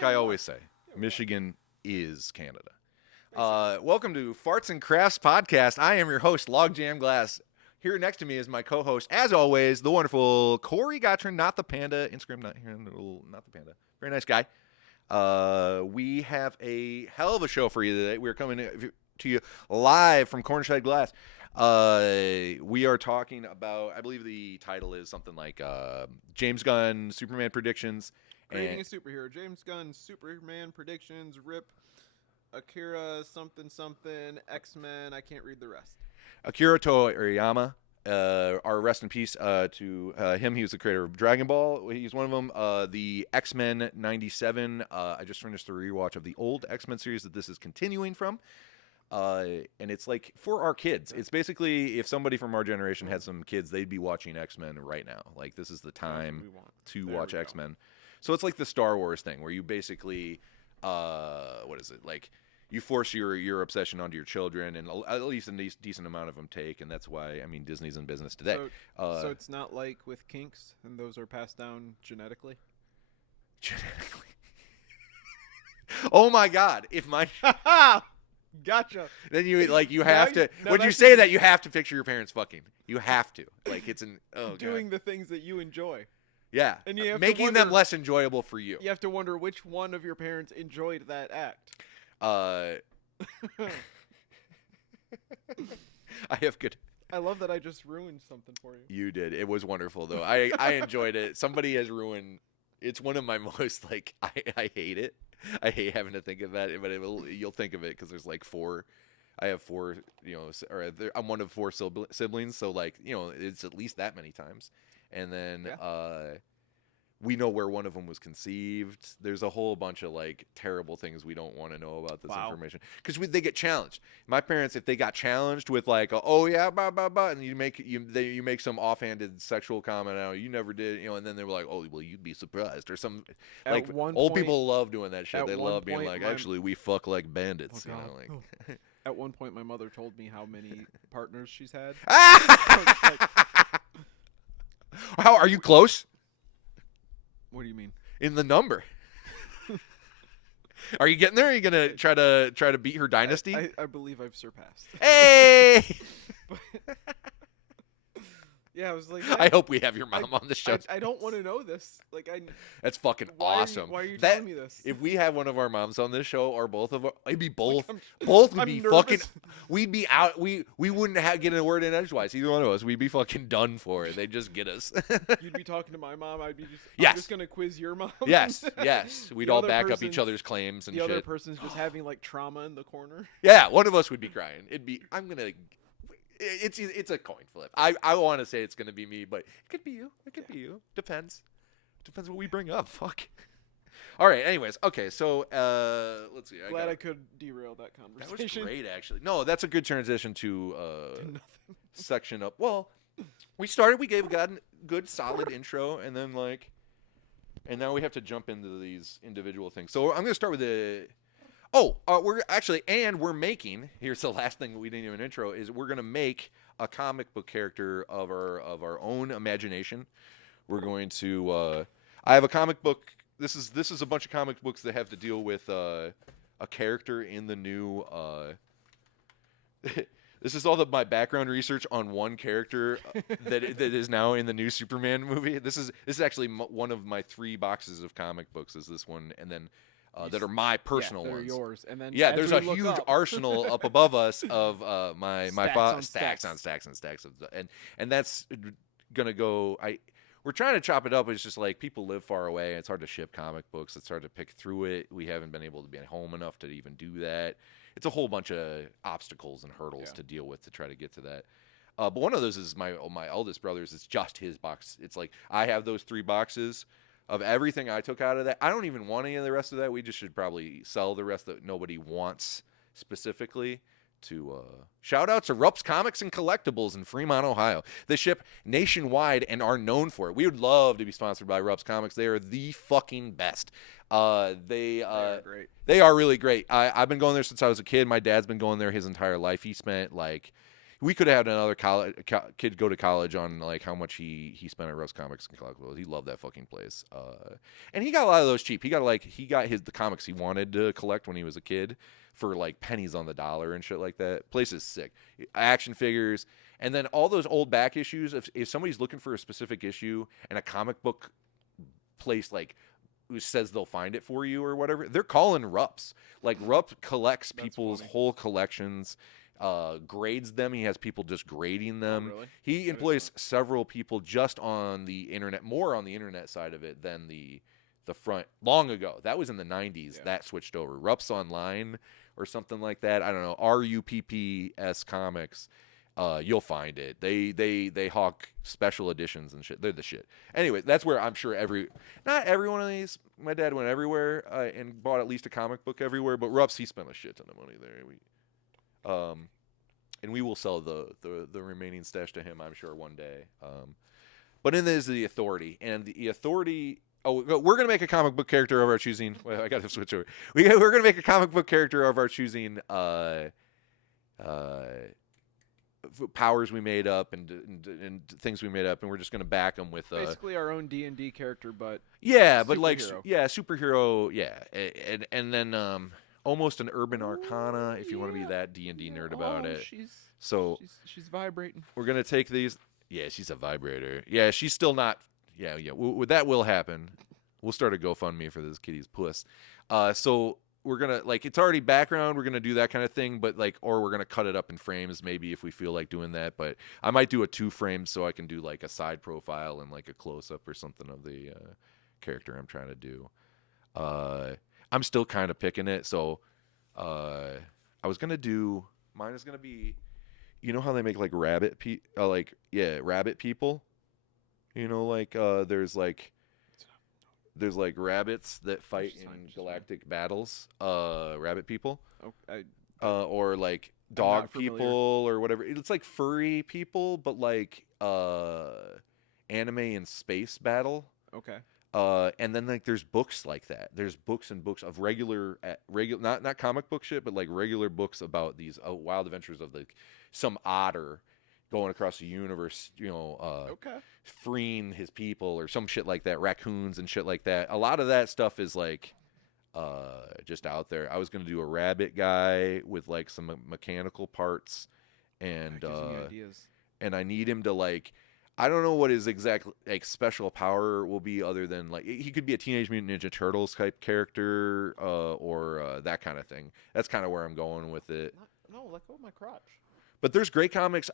like I always say, Michigan is Canada. Welcome to Farts and Crafts Podcast. I am your host, Logjam Glass. Here next to me is my co-host, as always, the wonderful Cory Gottrin, not the panda. Instagram, not the panda. Very nice guy. We have a hell of a show for you today. We're coming to you live from Cornershed Glass. We are talking about, I believe the title is something like James Gunn Superman predictions. Creating a superhero. James Gunn Superman predictions. Rip. Akira something, X-Men. I can't read the rest. Akira Toriyama. Our rest in peace to him. He was the creator of Dragon Ball. He's one of them. The X-Men 97. I just finished the rewatch of the old X-Men series that this is continuing from. And it's like for our kids. It's basically if somebody from our generation had some kids, they'd be watching X-Men right now. Like this is the time to watch X-Men. So it's like the Star Wars thing where you basically, what is it? Like you force your obsession onto your children, and at least a decent amount of them take, and that's why, I mean, Disney's in business today. So it's not like with kinks, and those are passed down genetically? Genetically. Oh my God. If my... Gotcha. Then you have to, when you say that, you have to picture your parents fucking. You have to. Like it's doing the things that you enjoy. Yeah, and you have making them less enjoyable for you. You have to wonder which one of your parents enjoyed that act. I have good. I love that I just ruined something for you. You did. It was wonderful though. I enjoyed it. Somebody has ruined. It's one of my most like I hate it. I hate having to think of that, but you'll think of it because there's like four. I have four. I'm one of four siblings, so like it's at least that many times. And then we know where one of them was conceived. There's a whole bunch of like terrible things we don't want to know about this information because they get challenged. My parents, if they got challenged with like, oh yeah, blah blah blah, and you make some offhanded sexual comment out, you never did, and then they were like, oh well, you'd be surprised or some like old people love doing that shit. They love being like, actually, we fuck like bandits, At one point, my mother told me how many partners she's had. How are you close? What do you mean? In the number. Are you getting there? Are you gonna try to beat her dynasty? I believe I've surpassed. Hey! Yeah, I was like, I hope we have your mom on the show. I don't want to know this. That's fucking awesome. Why are you telling me this? If we had one of our moms on this show, or both of us, it'd be both. Both would be fucking. We'd be out. We wouldn't get a word in edgewise. Either one of us, we'd be fucking done for. They'd just get us. You'd be talking to my mom. I'm just gonna quiz your mom. Yes. We'd all back up each other's claims and shit. The other person's just having like trauma in the corner. Yeah, one of us would be crying. It'd be. It's a coin flip. I want to say it's gonna be me, but it could be you. It could be you. Depends what we bring up. Fuck. All right. Anyways, okay. So let's see. Glad I could derail that conversation. That was great, actually. No, that's a good transition to section up. Well, we gave a good solid intro, and then and now we have to jump into these individual things. So I'm gonna start with the. We're making. Here's the last thing we didn't even intro is we're gonna make a comic book character of our own imagination. We're going to. I have a comic book. This is a bunch of comic books that have to deal with a character in the new. This is all my background research on one character that is now in the new Superman movie. This is actually one of my 3 boxes of comic books. Is this one, and then. That are my personal ones. Yours, and then there's a huge arsenal up above us of my stacks on stacks of and that's gonna go. We're trying to chop it up. It's just like people live far away, and it's hard to ship comic books. It's hard to pick through it. We haven't been able to be at home enough to even do that. It's a whole bunch of obstacles and hurdles to deal with to try to get to that. But one of those is my eldest brother's. It's just his box. It's like I have those 3 boxes. Of everything I took out of that, I don't even want any of the rest of that. We just should probably sell the rest that nobody wants specifically to shout out to Rupp's Comics and Collectibles in Fremont, Ohio. They ship nationwide and are known for it. We would love to be sponsored by Rupp's Comics. They are the fucking best. They are great. They are really great. I've been going there since I was a kid. My dad's been going there his entire life. He spent we could have had another kid go to college on like how much he spent at Russ Comics and Collectibles. He loved that fucking place. And he got a lot of those cheap. He got the comics he wanted to collect when he was a kid for like pennies on the dollar and shit like that. Place is sick. Action figures, and then all those old back issues. If somebody's looking for a specific issue and a comic book place like who says they'll find it for you or whatever, they're calling Rups. Like Rupp collects people's whole collections, grades them. He has people just grading them. Oh, really? He employs several people just on the internet, more on the internet side of it than the front. Long ago, that was in the 90s. Yeah. That switched over. Rups Online or something like that. I don't know. RUPPS Comics. You'll find it. They hawk special editions and shit. They're the shit. Anyway, that's where I'm sure not every one of these. My dad went everywhere and bought at least a comic book everywhere. But Rups, he spent a shit ton of money there. And we will sell the remaining stash to him, I'm sure, one day. But in this is the Authority, and the Authority. Oh, we're gonna make a comic book character of our choosing. Well, I got to switch over. We're gonna make a comic book character of our choosing. Powers we made up and things we made up, and we're just gonna back them with basically our own D&D character, but but like superhero, and then almost an urban arcana if you want to be that D&D nerd about it. She's vibrating. We're gonna take these. Yeah, she's a vibrator. Yeah, she's still not. Yeah. That will happen. We'll start a GoFundMe for this kitty's puss. So. We're gonna it's already background. We're gonna do that kind of thing, but or we're gonna cut it up in frames maybe if we feel like doing that. But I might do a 2 frames so I can do like a side profile and like a close up or something of the character I'm trying to do. I'm still kind of picking it, so I was gonna do mine is gonna be, you know how they make like rabbit people, you know there's like rabbits that fight in galactic battles, rabbit people, or like dog people or whatever. It's like furry people, but like anime and space battle. Okay. And then like there's books like that. There's books and books of regular not comic book shit, but like regular books about these wild adventures of some otter going across the universe, freeing his people or some shit like that, raccoons and shit like that. A lot of that stuff is like just out there. I was going to do a rabbit guy with like some mechanical parts, and and I need him to like, I don't know what his exact like special power will be other than like he could be a Teenage Mutant Ninja Turtles type character or that kind of thing. That's kind of where I'm going with it. No, let go of my crotch. But there's great comics.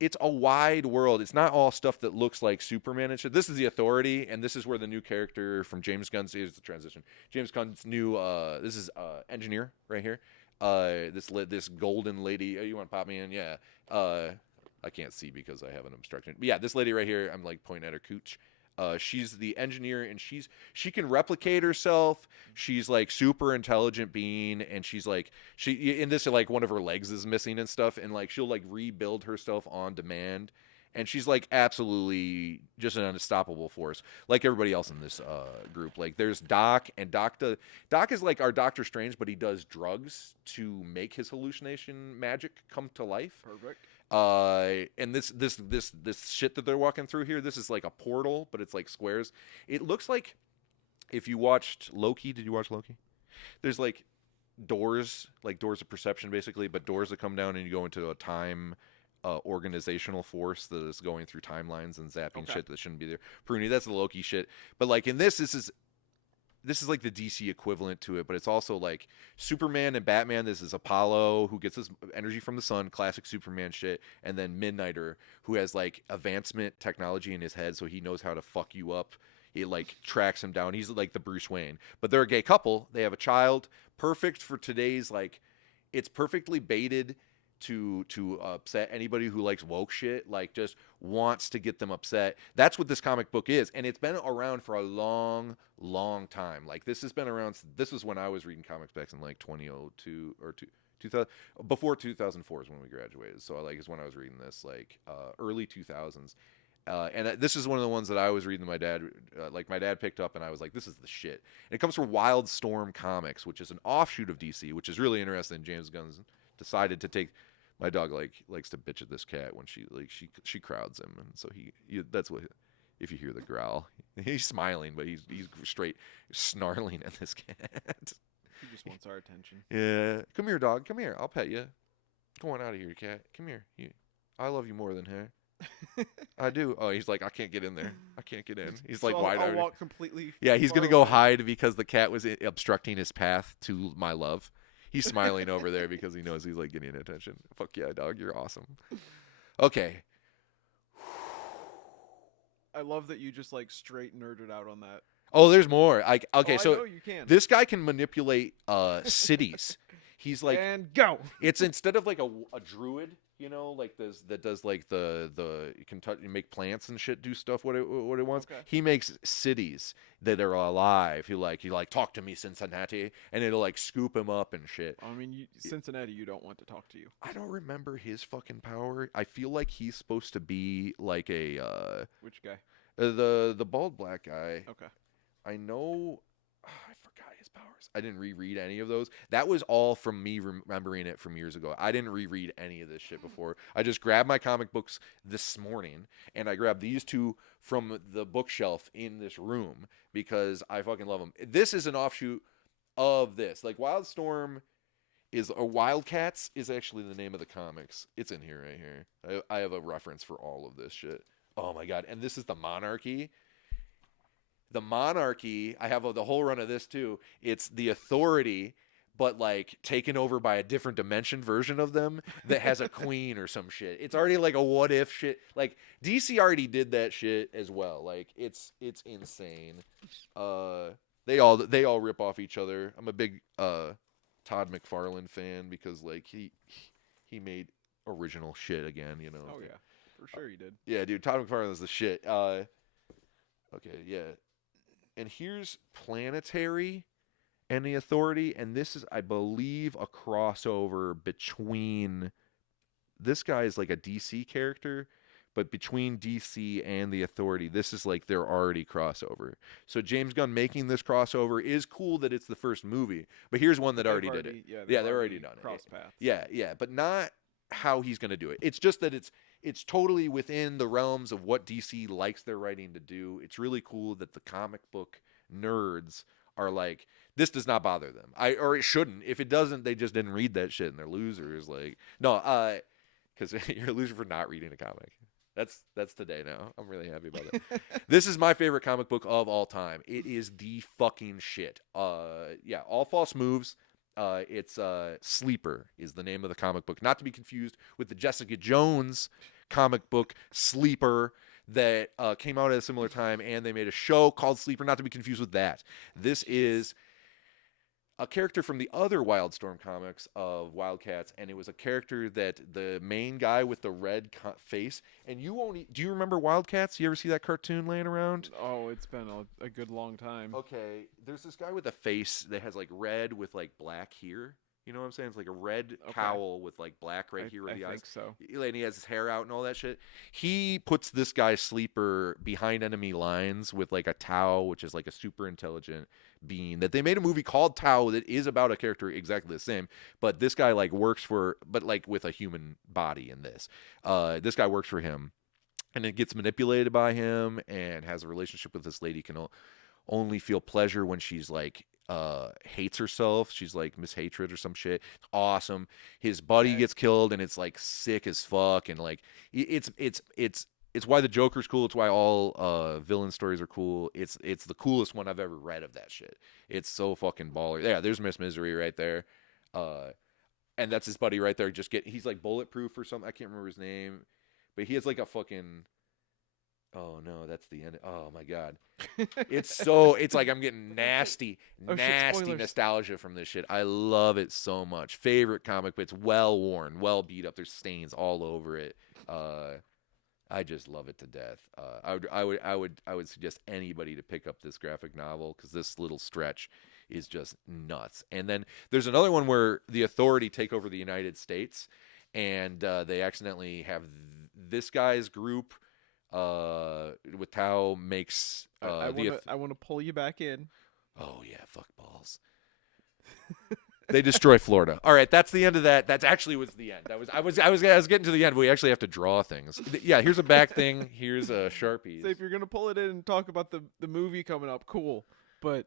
It's a wide world. It's not all stuff that looks like Superman and shit. This is the Authority, and this is where the new character from James Gunn's is the transition. James Gunn's new this is engineer right here. This golden lady. You want to pop me in? Yeah. I can't see because I have an obstruction. But yeah, this lady right here. I'm like pointing at her cooch. She's the engineer, and she can replicate herself. She's like super intelligent being, and she's like in this like one of her legs is missing and stuff, and like she'll like rebuild herself on demand, and she's like absolutely just an unstoppable force, like everybody else in this group. Like there's Doc, and Doc is like our Doctor Strange, but he does drugs to make his hallucination magic come to life. Perfect. And this shit that they're walking through here, this is like a portal, but it's like squares. It looks like if you watched Loki. Did you watch Loki? There's like doors of perception basically, but doors that come down and you go into a time organizational force that is going through timelines and zapping shit that shouldn't be there. Pruny, that's the Loki shit. But like in this is like the DC equivalent to it, but it's also like Superman and Batman. This is Apollo, who gets his energy from the sun, classic Superman shit, and then Midnighter, who has like advancement technology in his head, so he knows how to fuck you up. It like tracks him down. He's like the Bruce Wayne. But they're a gay couple. They have a child. Perfect for today's like, it's perfectly baited to upset anybody who likes woke shit, like just wants to get them upset. That's what this comic book is, and it's been around for a long time. Like this has been around. This was when I was reading comics back in like 2002 or 2000, before 2004 is when we graduated. So like is when I was reading this, like early 2000s. And this is one of the ones that I was reading. My dad, my dad picked up, and I was like, "This is the shit." And it comes from Wildstorm Comics, which is an offshoot of DC, which is really interesting. James Gunn decided to take My dog likes to bitch at this cat when she crowds him, and so that's what. If you hear the growl, he's smiling, but he's straight snarling at this cat. He just wants our attention. Yeah, come here, dog. Come here. I'll pet you. Go on out of here, cat. Come here. I love you more than her. I do. Oh, he's like, I can't get in there. I can't get in. He's like wide-eyed. I'll walk completely. Yeah, he's gonna go hide because the cat was obstructing his path to my love. He's smiling over there because he knows he's like getting attention. Fuck yeah, dog. You're awesome. Okay. I love that you just like straight nerded out on that. Oh, there's more. Okay, I so know you can. this guy can manipulate cities. He's like, and go. It's instead of like a druid, like this that does like the you can make plants and shit, do stuff what it wants. Okay. He makes cities that are alive. He talk to me, Cincinnati, and it'll like scoop him up and shit. I mean, Cincinnati, you don't want to talk to you. I don't remember his fucking power. I feel like he's supposed to be like a which guy? The bald black guy. Okay. I know. I forgot his powers. I didn't reread any of those. That was all from me remembering it from years ago. I didn't reread any of this shit before. I just grabbed my comic books this morning, and I grabbed these two from the bookshelf in this room because I fucking love them. This is an offshoot of this. Like Wildcats is actually the name of the comics. It's in here right here. I have a reference for all of this shit. Oh my god. And this is the Monarchy. The Monarchy, I have the whole run of this too. It's the Authority, but like taken over by a different dimension version of them that has a queen or some shit. It's already like a what if shit. Like DC already did that shit as well. Like it's insane. They all rip off each other. I'm a big Todd McFarlane fan because like he made original shit again, Oh yeah, for sure he did. Yeah, dude, Todd McFarlane is the shit. Okay, yeah. And here's Planetary and the Authority, and this is, I believe, a crossover between. This guy is like a DC character, but between DC and the Authority, this is like they're already crossover. So James Gunn making this crossover is cool that it's the first movie, but here's one that already did it. Yeah, they've already done cross it. paths. Yeah, but not how he's going to do it. It's just that it's totally within the realms of what DC likes their writing to do. It's really cool that the comic book nerds are like, this does not bother them. Or it shouldn't. If it doesn't, they just didn't read that shit and they're losers. Like, no, because you're a loser for not reading a comic. That's today now. I'm really happy about it. This is my favorite comic book of all time. It is the fucking shit. Yeah, All False Moves. It's Sleeper is the name of the comic book, not to be confused with the Jessica Jones comic book Sleeper that came out at a similar time, and they made a show called Sleeper, not to be confused with that. This is a character from the other Wildstorm comics of Wildcats, and it was a character that the main guy with the red face, and do you remember Wildcats? You ever see that cartoon laying around? Oh, it's been a good long time. Okay, there's this guy with a face that has like red with like black here. You know what I'm saying? It's like a red cowl with like black here where the eyes. I think so. And he has his hair out and all that shit. He puts this guy Sleeper behind enemy lines with like a Tau, which is like a super intelligent being that they made a movie called Tau that is about a character exactly the same. But this guy like works for, but like with a human body in this. This guy works for him, and it gets manipulated by him and has a relationship with this lady. Can only feel pleasure when she's like hates herself. She's like Miss Hatred or some shit. Awesome. His buddy gets killed, and it's like sick as fuck, and like it's why the Joker's cool. It's why all villain stories are cool. It's the coolest one I've ever read of that shit. It's so fucking baller. Yeah, there's Miss Misery right there. And that's his buddy right there. He's like bulletproof or something. I can't remember his name, but he has like a fucking. Oh no, that's the end. Oh my god, it's like I'm getting nasty nostalgia from this shit. I love it so much. Favorite comic, but it's well worn, well beat up. There's stains all over it. I just love it to death. I would suggest anybody to pick up this graphic novel because this little stretch is just nuts. And then there's another one where the Authority take over the United States, and they accidentally have this guy's group. With Tau makes I want to pull you back in. Oh yeah, fuck balls. They destroy Florida. All right, that's the end of that. That's actually was the end. I was getting to the end. We actually have to draw things. Yeah, here's a back thing. Here's a Sharpie. So if you're gonna pull it in and talk about the movie coming up, cool. But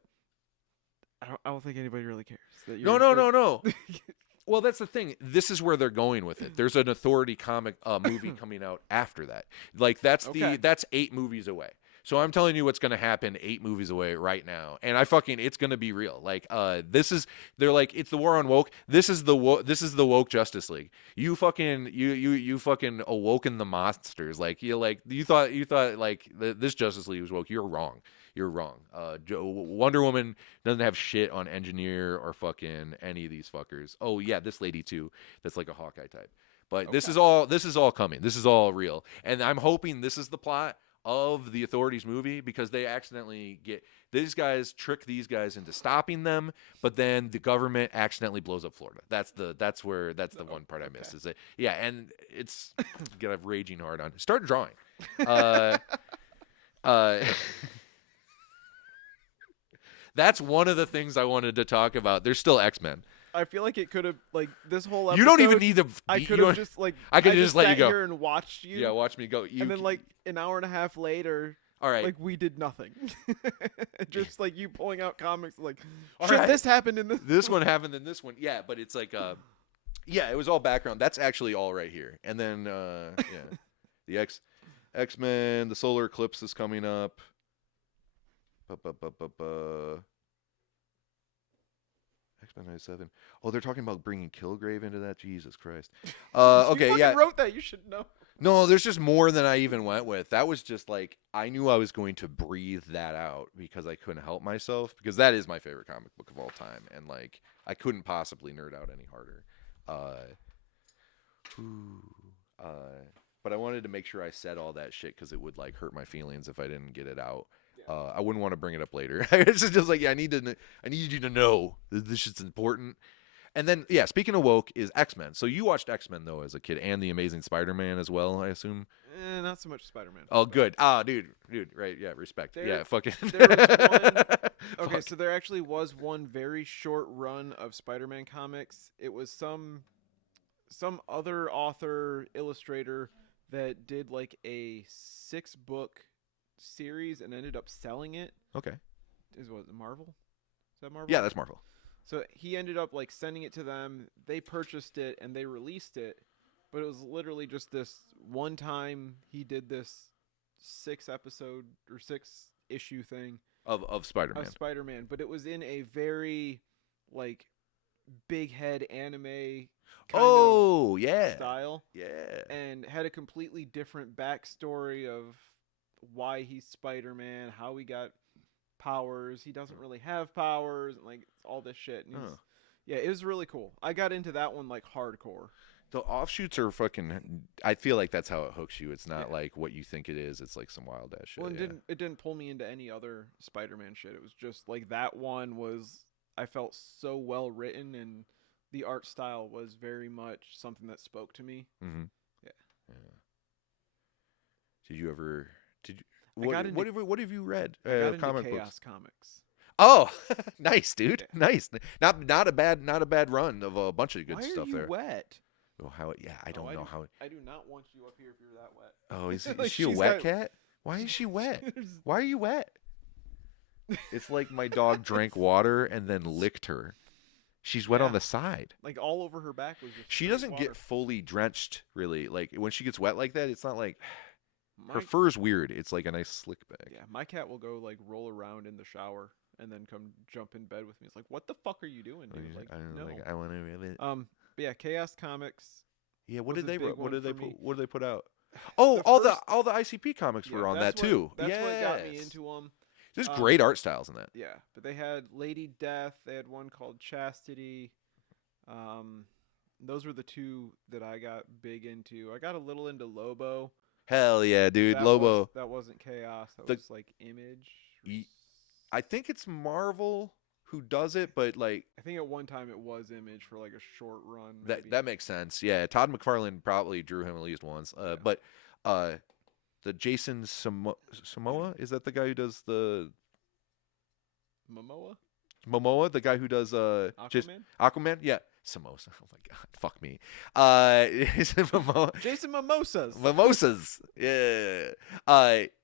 I don't think anybody really cares. That No. Well, that's the thing. This is where they're going with it. There's an Authority comic movie coming out after that. Like that's 8 movies away. So I'm telling you what's going to happen 8 movies away right now. And it's going to be real. Like they're like, it's the war on woke. This is the woke Justice League. You fucking awoken the monsters. Like you thought like this Justice League was woke. You're wrong. You're wrong. Wonder Woman doesn't have shit on Engineer or fucking any of these fuckers. Oh yeah, this lady too. That's like a Hawkeye type. But this is all coming. This is all real. And I'm hoping this is the plot of the Authorities movie, because they accidentally trick these guys into stopping them, but then the government accidentally blows up Florida. That's the one part I missed. Is it? Yeah, and it's got a raging hard on. Start drawing. That's one of the things I wanted to talk about. There's still X-Men. I feel like it could have, like, this whole episode. You don't even need to. I could have just like. I could just let you go. Here and watched you. Yeah, watch me go. And then like an hour and a half later. All right. Like we did nothing. Just like you pulling out comics, like, shit, this happened in this. This one happened in this one. Yeah, but it's like, yeah, it was all background. That's actually all right here. And then, yeah, the X-Men, the solar eclipse is coming up. X-Men 97. Oh, they're talking about bringing Kilgrave into that. Jesus Christ. Okay, you wrote that. You should know. No, there's just more than I even went with. That was just like, I knew I was going to breathe that out because I couldn't help myself, because that is my favorite comic book of all time, and like I couldn't possibly nerd out any harder. But I wanted to make sure I said all that shit because it would like hurt my feelings if I didn't get it out. I wouldn't want to bring it up later. It's just like, yeah, I need you to know that this shit's important. And then, yeah, speaking of woke, is X-Men. So you watched X-Men though as a kid, and the Amazing Spider-Man as well, I assume. Not so much Spider-Man. Oh, good. Ah, dude, right? Yeah, respect. Yeah, fucking. Okay, so there actually was one very short run of Spider-Man comics. It was some other author, illustrator that did like a 6-book series and ended up selling it. Okay. Is what, Marvel? Is that Marvel? Yeah, that's Marvel. So he ended up like sending it to them. They purchased it and they released it, but it was literally just this one time he did this 6-episode or 6-issue thing of Spider-Man. Of Spider-Man, but it was in a very like big head anime kind of style. Yeah. And had a completely different backstory of why he's Spider-Man, how he got powers. He doesn't really have powers, and like all this shit. And yeah, it was really cool. I got into that one like hardcore. The offshoots are fucking. I feel like that's how it hooks you. It's not like what you think it is. It's like some wild ass shit. Well, it didn't pull me into any other Spider-Man shit. It was just like that one was. I felt so well written, and the art style was very much something that spoke to me. Mm-hmm. Yeah. Did you ever? What have you read? I got into comic Chaos books? Comics. Oh, nice, dude. Yeah. Nice. Not a bad run of a bunch of good stuff there. Why are you wet? Oh, I don't know how. I do not want you up here if you're that wet. Oh, is Like she a wet cat? Why is she wet? Why are you wet? It's like my dog drank water and then licked her. She's wet on the side. Like all over her back was just She doesn't get fully drenched, really. Like when she gets wet like that, it's not like her fur's weird. It's like a nice slick bag. Yeah, my cat will go like roll around in the shower and then come jump in bed with me. It's like, what the fuck are you doing, dude? Like, no. I want to really. But yeah, Chaos Comics. Yeah, what did they put out? Oh, all the ICP comics were on that too. That's what got me into them. There's great art styles in that. Yeah, but they had Lady Death. They had one called Chastity. Those were the two that I got big into. I got a little into Lobo. Hell yeah, dude, Lobo. That wasn't Chaos. That was like Image. I think it's Marvel who does it, but like I think at one time it was Image for like a short run. That makes sense. Yeah, Todd McFarlane probably drew him at least once. But the Jason Momoa, is that the guy who does the Momoa? Momoa, the guy who does just Aquaman? Aquaman. Yeah, Samosa. Oh my god, fuck me. Is it Momoa? Jason Mimosas. Mimosas. Yeah.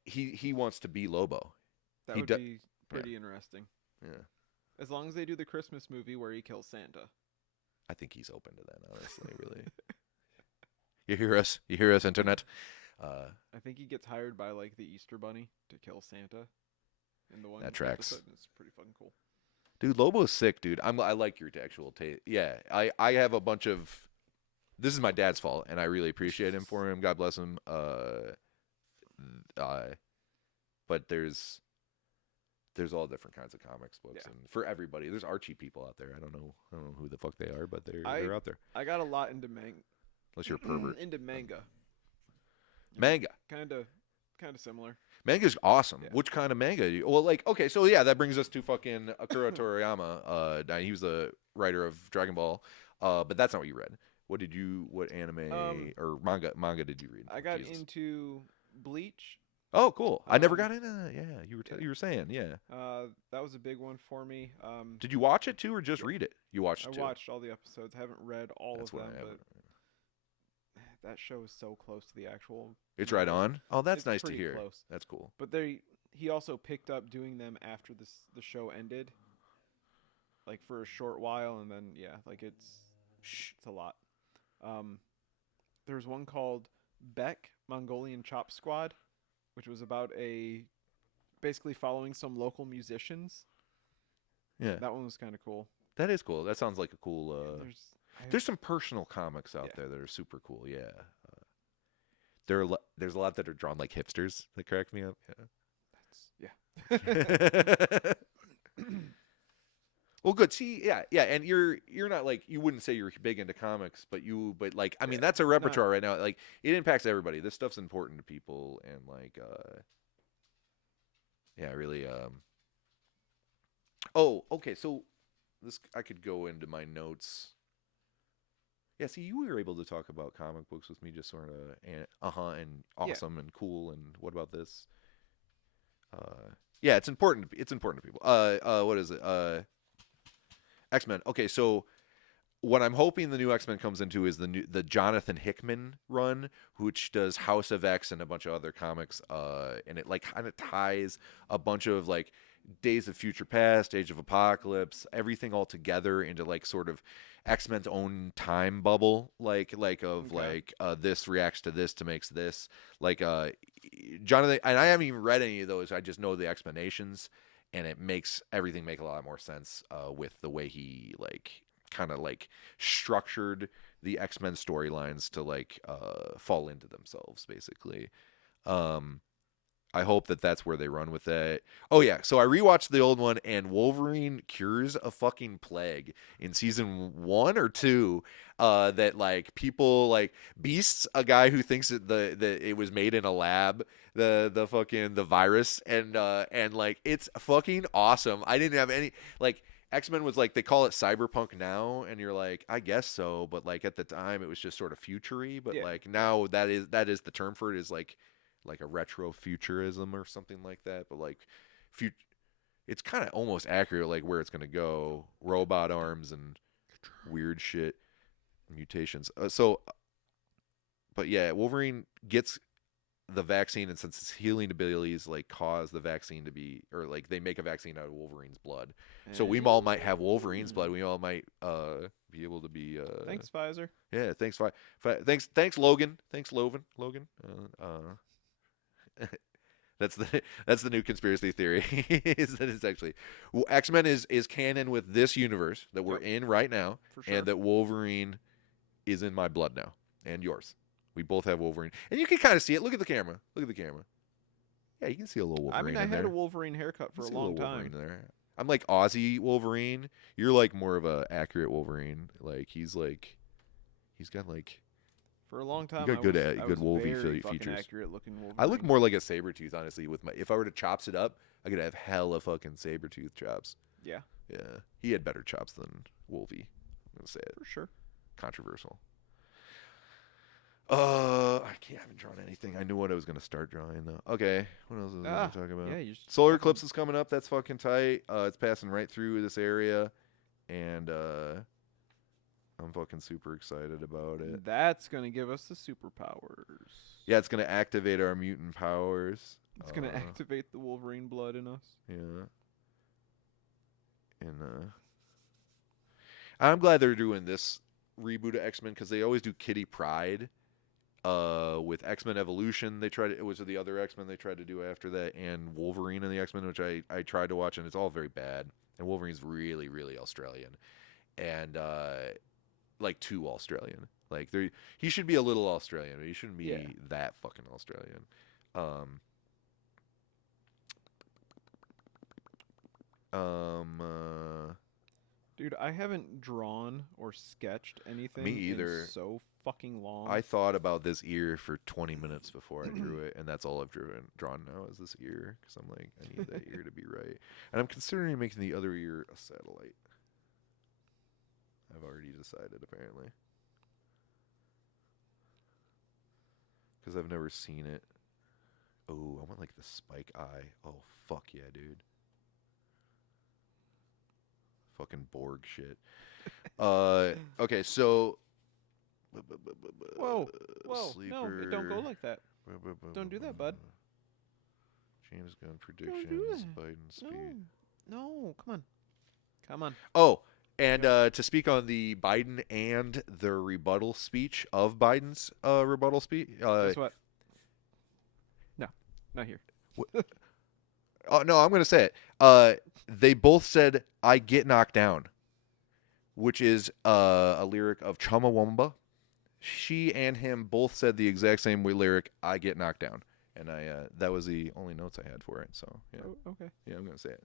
He wants to be Lobo. That He would do- be pretty interesting. Yeah. As long as they do the Christmas movie where he kills Santa. I think he's open to that. Honestly, really. You hear us? You hear us, internet? I think he gets hired by like the Easter Bunny to kill Santa. In the one That tracks. episode. It's pretty fucking cool. Dude, Lobo's sick, dude. I like your actual taste. Yeah, I have a bunch of. This is my dad's fault, and I really appreciate him for him. God bless him. But there's all different kinds of comics books, and for everybody, there's Archie people out there. I don't know who the fuck they are, but they're out there. I got a lot into Unless you're a pervert. into manga. Manga. Kind of similar. Manga's awesome. Yeah. Which kind of manga? Well, like, okay, so yeah, that brings us to fucking Akira Toriyama. He was the writer of Dragon Ball, but that's not what you read. What anime or manga did you read? I got into Bleach. Oh, cool. I never got into that. Yeah, you were saying, yeah. That was a big one for me. Did you watch it too, or just read it? You watched it too. I watched all the episodes. Haven't read all That's of what them, I haven't. but that show is so close to the actual. It's right on. Oh, that's It's nice to pretty hear. close. That's cool. But he also picked up doing them after the show ended, like for a short while, and then like it's a lot. There was one called Beck Mongolian Chop Squad, which was about basically following some local musicians. Yeah, That one was kind of cool. that is cool. That sounds like a cool. And There's some personal comics out there that are super cool. Yeah, there's a lot that are drawn like hipsters that crack me up. Yeah. Well, good. See, yeah, and you're not like, you wouldn't say you're big into comics, but like, I mean, that's a repertoire right now. Like, it impacts everybody. This stuff's important to people, and like, really. Oh, okay. So I could go into my notes. Yeah, see, you were able to talk about comic books with me, just sort of, and awesome and cool, and what about this? Yeah, it's important. It's important to people. What is it? X-Men. Okay, so what I'm hoping the new X-Men comes into is the Jonathan Hickman run, which does House of X and a bunch of other comics. And it like kind of ties a bunch of like Days of Future Past, Age of Apocalypse, everything all together into like sort of X-Men's own time bubble, like this reacts to this to makes this, like Jonathan. And I haven't even read any of those. I just know the explanations, and it makes everything make a lot more sense with the way he like kind of like structured the X-Men storylines to like fall into themselves, basically. I hope that's where they run with it. Oh yeah, so I rewatched the old one, and Wolverine cures a fucking plague in season 1 or 2. That like people like Beast's a guy who thinks that it was made in a lab, the virus, and like it's fucking awesome. I didn't have any like. X-Men was like, they call it cyberpunk now, and you're like, I guess so, but like at the time it was just sort of future-y, but like now that is the term for it, is like a retro futurism or something like that, but like it's kind of almost accurate, like where it's going to go, robot arms and weird shit, mutations. But yeah, Wolverine gets the vaccine, and since his healing abilities like cause the vaccine to be, or like they make a vaccine out of Wolverine's blood, so we all might have Wolverine's blood. We all might be able to be. Thanks, Pfizer. Yeah, thanks, thanks, Logan. Thanks, Logan. That's the new conspiracy theory. Is that it's actually X-Men is canon with this universe that we're in right now, for sure. And that Wolverine is in my blood now and yours. We both have Wolverine, and you can kind of see it. Look at the camera. Yeah, you can see a little Wolverine. I had a Wolverine haircut for a long time. There. I'm like Aussie Wolverine. You're like more of a accurate Wolverine. Like he's got like. For a long time, you got good Wolvie features. Accurate looking Wolverine. I look more like a Sabretooth, honestly. If I were to chops it up, I could have hella fucking Sabretooth chops. Yeah. He had better chops than Wolvie. I'm gonna say it for sure. Controversial. I haven't drawn anything. I knew what I was gonna start drawing though. Okay, what else was I gonna talk about? Yeah, you Solar eclipse is coming up. That's fucking tight. It's passing right through this area, and I'm fucking super excited about it. That's gonna give us the superpowers. Yeah, it's gonna activate our mutant powers. It's gonna activate the Wolverine blood in us. Yeah. And I'm glad they're doing this reboot of X-Men because they always do Kitty Pryde. With X-Men Evolution, it was the other X-Men they tried to do after that, and Wolverine and the X-Men, which I tried to watch, and it's all very bad. And Wolverine's really, really Australian, and like too Australian. Like he should be a little Australian, but he shouldn't be that fucking Australian. Dude, I haven't drawn or sketched anything. Me either. In so fucking long. I thought about this ear for 20 minutes before I drew it, and that's all I've drawn now is this ear, because I'm like, I need that ear to be right. And I'm considering making the other ear a satellite. I've already decided, apparently. Because I've never seen it. Oh, I want like the spike eye. Oh, fuck yeah, dude. Fucking Borg shit. Okay, so. Whoa, Sleeper. no, it don't go like that. Don't do that, bud. James Gunn predictions, Biden speed. No, come on. Oh, and to speak on the Biden and the rebuttal speech of Biden's rebuttal speech. Guess what? No, not here. Oh no, I'm going to say it. They both said, "I get knocked down," which is a lyric of Chumbawamba. She and him both said the exact same lyric, "I get knocked down," and that was the only notes I had for it. So yeah, okay, yeah, I'm going to say it.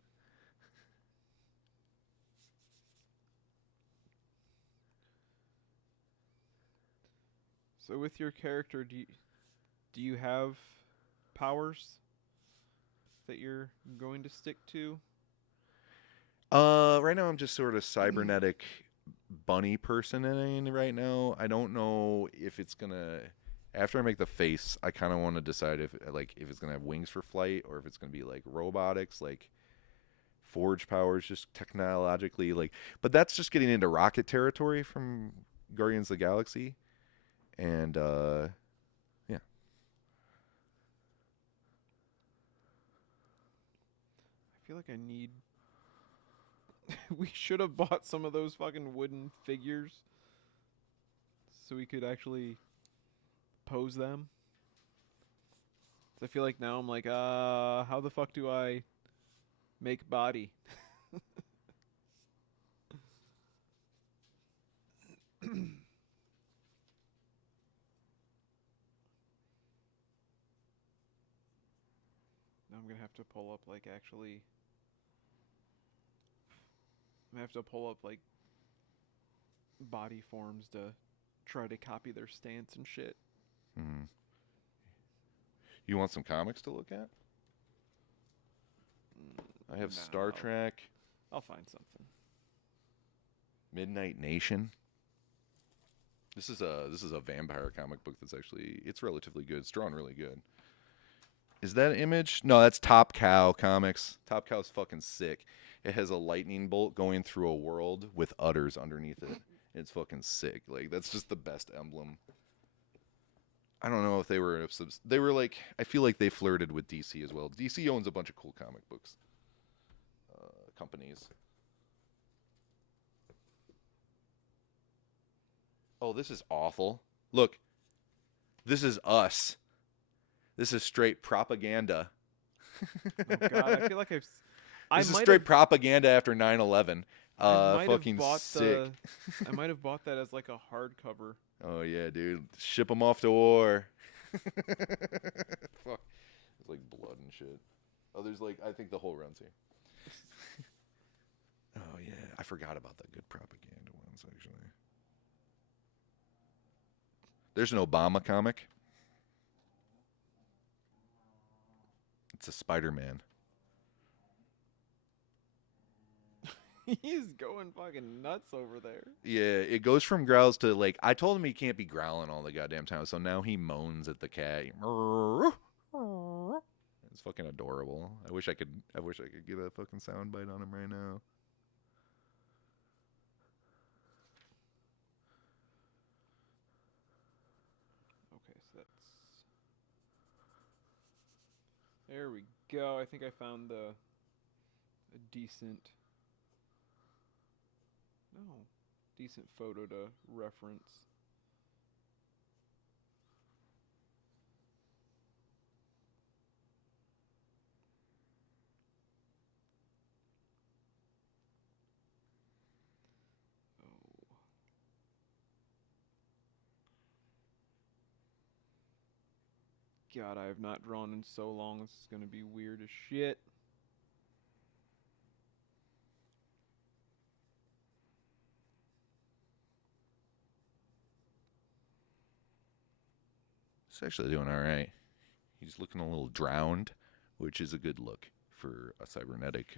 So with your character, do you have powers that you're going to stick to? Right now I'm just sort of cybernetic bunny personing right now. I don't know if it's gonna. After I make the face, I kind of want to decide if it's gonna have wings for flight or if it's gonna be like robotics, like forge powers, just technologically like. But that's just getting into rocket territory from Guardians of the Galaxy, and yeah. I feel like I need. We should have bought some of those fucking wooden figures so we could actually pose them. I feel like now I'm like, how the fuck do I make body? Now I'm gonna have to pull up like actually. I have to pull up like body forms to try to copy their stance and shit. Hmm. You want some comics to look at? I have Star Trek. I'll find something. Midnight Nation. This is a vampire comic book it's relatively good. It's drawn really good. Is that an Image? No, that's Top Cow Comics. Top Cow's fucking sick. It has a lightning bolt going through a world with udders underneath it. It's fucking sick. Like, that's just the best emblem. I don't know if they were like, I feel like they flirted with DC as well. DC owns a bunch of cool comic books companies. Oh, this is awful. Look, this is us. This is straight propaganda. Oh God, I feel like This is straight propaganda after 9/11. Fucking sick. I might have bought that as like a hardcover. Oh yeah, dude. Ship them off to war. Fuck. There's like blood and shit. Oh, there's like, I think the whole run's here. Oh yeah, I forgot about the good propaganda ones actually. There's an Obama comic. It's a Spider-Man. He's going fucking nuts over there. Yeah, it goes from growls to like I told him he can't be growling all the goddamn time, so now he moans at the cat. It's fucking adorable. I wish I could get a fucking sound bite on him right now. Okay, so that's there we go. I think I found a decent photo to reference. God, I have not drawn in so long. This is going to be weird as shit. It's actually doing all right. He's looking a little drowned, which is a good look for a cybernetic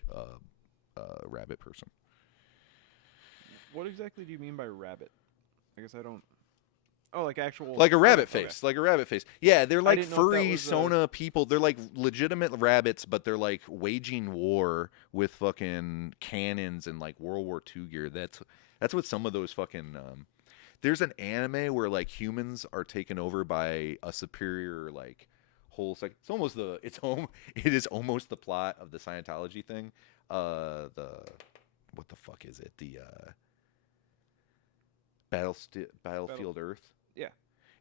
rabbit person. What exactly do you mean by rabbit? I guess I don't... Oh, like actual... Like a rabbit face. Okay. Like a rabbit face. Yeah, they're like furry Sona people. They're like legitimate rabbits, but they're like waging war with fucking cannons and like World War II gear. That's what some of those fucking... there's an anime where like humans are taken over by a superior like whole... It is almost the plot of the Scientology thing. What the fuck is it? The... Battlefield Earth. Yeah.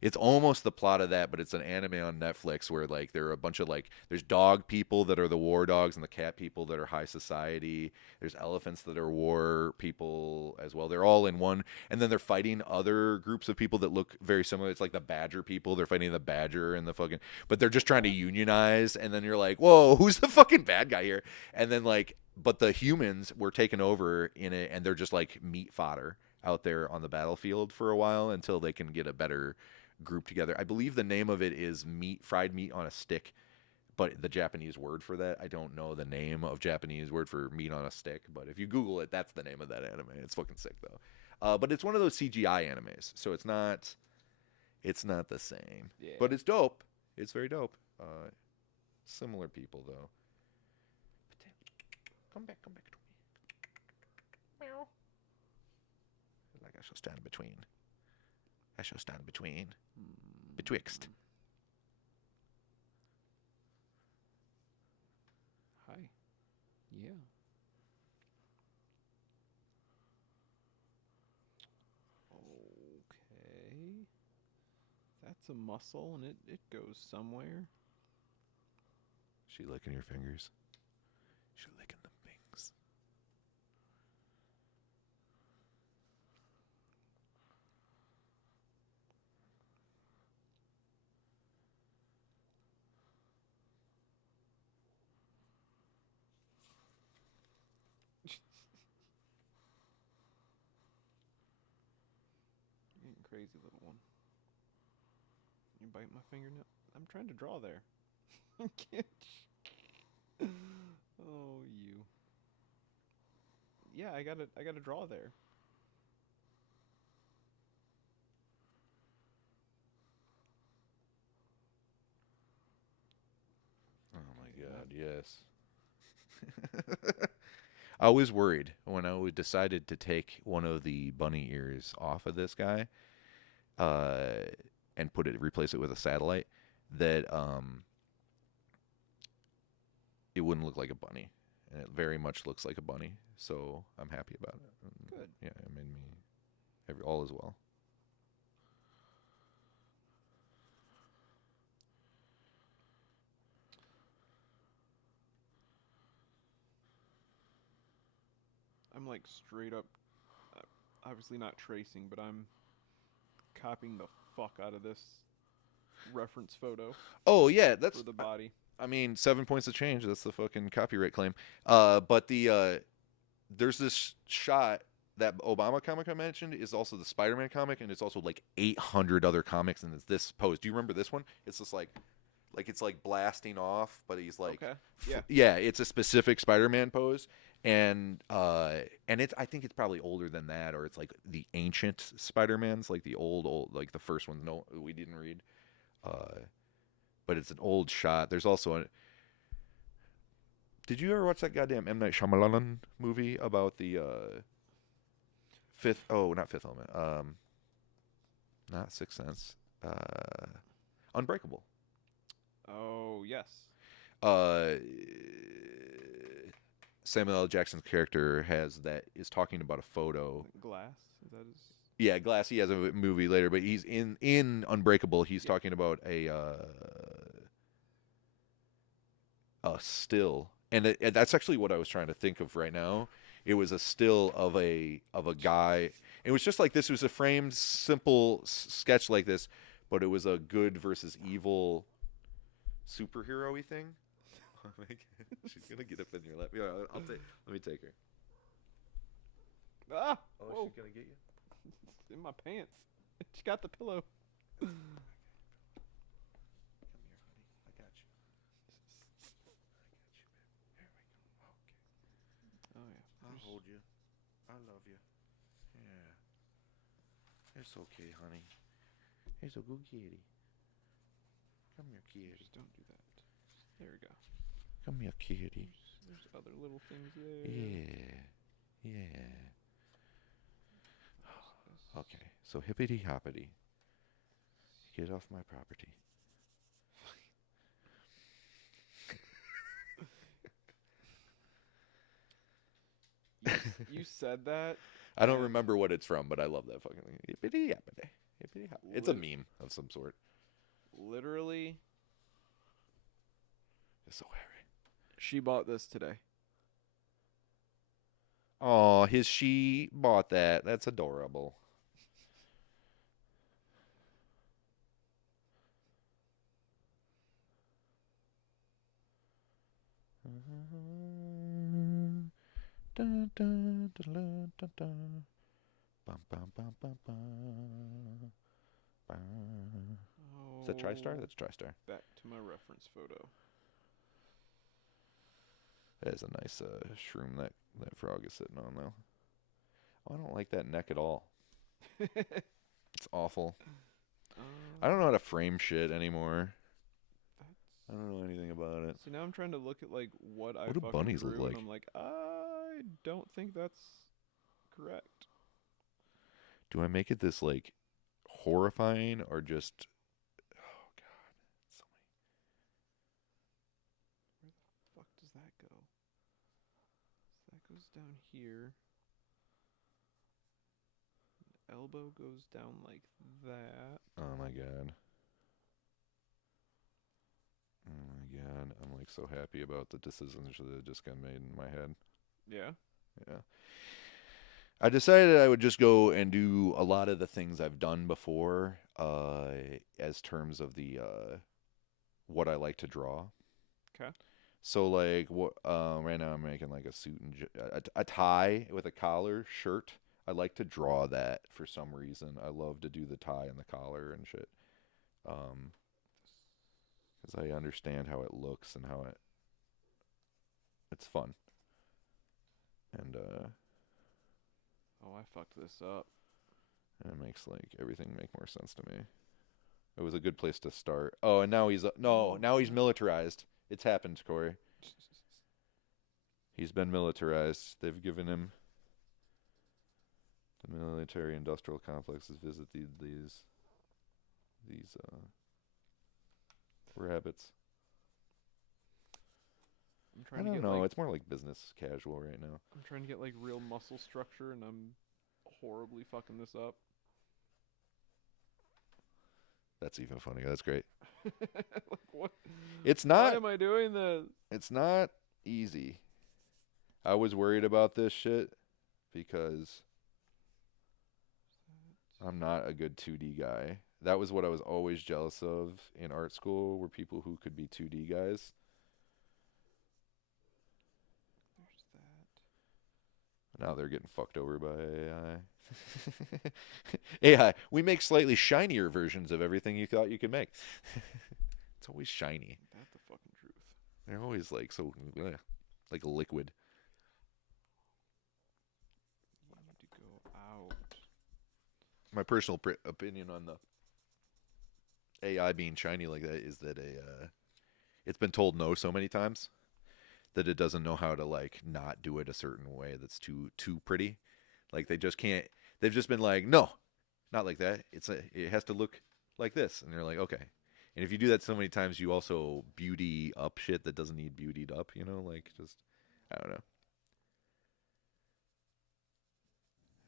It's almost the plot of that, but it's an anime on Netflix where like there are a bunch of like there's dog people that are the war dogs and the cat people that are high society. There's elephants that are war people as well. They're all in one, and then they're fighting other groups of people that look very similar. It's like the badger people. They're fighting the badger and the fucking, but they're just trying to unionize. And then you're like, whoa, who's the fucking bad guy here? And then like, but the humans were taken over in it, and they're just like meat fodder out there on the battlefield for a while until they can get a better group together. I believe the name of it is fried meat on a stick, but the Japanese word for that, I don't know the name of Japanese word for meat on a stick, but if you Google it, that's the name of that anime. It's fucking sick though. But it's one of those CGI animes, so it's not the same. Yeah. But it's dope. It's very dope. Similar people though. Come back to me. Meow. Like I shall stand between. Betwixt. Hi. Yeah. Okay. That's a muscle, and it goes somewhere. She licking your fingers. She licking the things. You're getting crazy, little one. You bite my fingernail. I'm trying to draw there. I can't. Oh, you. Yeah, I gotta draw there. Oh my god, yes. I was worried when I decided to take one of the bunny ears off of this guy and replace it with a satellite that it wouldn't look like a bunny. And it very much looks like a bunny, so I'm happy about it. Good. Yeah, it made me all is well. I'm like straight up, obviously not tracing, but I'm copying the fuck out of this reference photo. Oh yeah, that's for the body. I mean, 7 points of change. That's the fucking copyright claim. But there's this shot that Obama comic I mentioned is also the Spider-Man comic, and it's also like 800 other comics, and it's this pose. Do you remember this one? It's just like it's like blasting off, but he's like, Okay. Yeah. Yeah, it's a specific Spider-Man pose, and it's I think it's probably older than that, or it's like the ancient Spider-Mans, like the old like the first ones. No, we didn't read. Uh, but it's an old shot. There's also a. Did you ever watch that goddamn M Night Shyamalan movie about the fifth? Oh, not Fifth Element. Not Sixth Sense. Unbreakable. Oh yes. Uh, Samuel L. Jackson's character is talking about a photo. Glass. Is that his? Yeah, Glass. He has a movie later, but he's in Unbreakable. He's talking about a still, and that's actually what I was trying to think of right now. It was a still of a guy. It was just like this. It was a framed, simple sketch like this, but it was a good versus evil superhero-y thing. She's gonna get up in your lap. Yeah, let me take her. Ah! Oh, whoa. she's gonna get you. It's in my pants. She got the pillow. Come here, honey. I got you. Here we go. Okay. Oh yeah. I'll hold you. I love you. Yeah. It's okay, honey. It's a good kitty. Come here, kitty. Just don't do that. There we go. Come here, kitty. There's other little things there. Yeah. Yeah. Okay, so hippity hoppity. Get off my property. You said that. I don't remember what it's from, but I love that fucking thing. Hippity hoppity. Hippity hoppity. It's a meme of some sort. Literally. It's so hairy. She bought this today. Oh, she bought that. That's adorable. Dun, dun, dun, dun, dun, dun. Bum, bum, bum, bum, bum. Bum. Oh, Is that TriStar? That's TriStar. back to my reference photo. That is a nice shroom that frog is sitting on, though. Oh, I don't like that neck at all. It's awful. I don't know how to frame shit anymore. I don't know anything about it. See, now I'm trying to look at like what I do fucking bunnies drew, look like? and I'm like, I don't think that's correct. Do I make it this like horrifying or just? Oh God, so Where the fuck does that go? So that goes down here. Elbow goes down like that. many. Oh my God. Oh my God, I'm like so happy about the decisions that just got made in my head. Yeah. Yeah. I decided I would just go and do a lot of the things I've done before, as terms of the what I like to draw. Okay. So like what right now I'm making like a suit and a tie with a collar shirt. I like to draw that for some reason. I love to do the tie and the collar and shit. Because I understand how it looks and how it's fun. And Oh, I fucked this up. and it makes like everything make more sense to me. It was a good place to start. Oh, and now he's now he's militarized. It's happened, Cory. He's been militarized. They've given him the military industrial complexes visit these rabbits. I'm I trying to don't get know. like It's more like business casual right now. I'm trying to get like real muscle structure, and I'm horribly fucking this up. That's even funny. That's great. Like what? It's Why not. am I doing this? It's not easy. I was worried about this shit because I'm not a good 2D guy. That was what I was always jealous of in art school, were people who could be 2D guys. There's that. Now they're getting fucked over by AI. AI, we make slightly shinier versions of everything you thought you could make. It's always shiny. That's the fucking truth. They're always like so, like a liquid. my personal opinion on the AI being shiny like that is that it's been told no so many times that it doesn't know how to like not do it a certain way that's too pretty. Like they just can't. They've just been like, no, not like that. It has to look like this, and they're like, okay. And if you do that so many times, you also beauty up shit that doesn't need beautied up. You know, like just I don't know.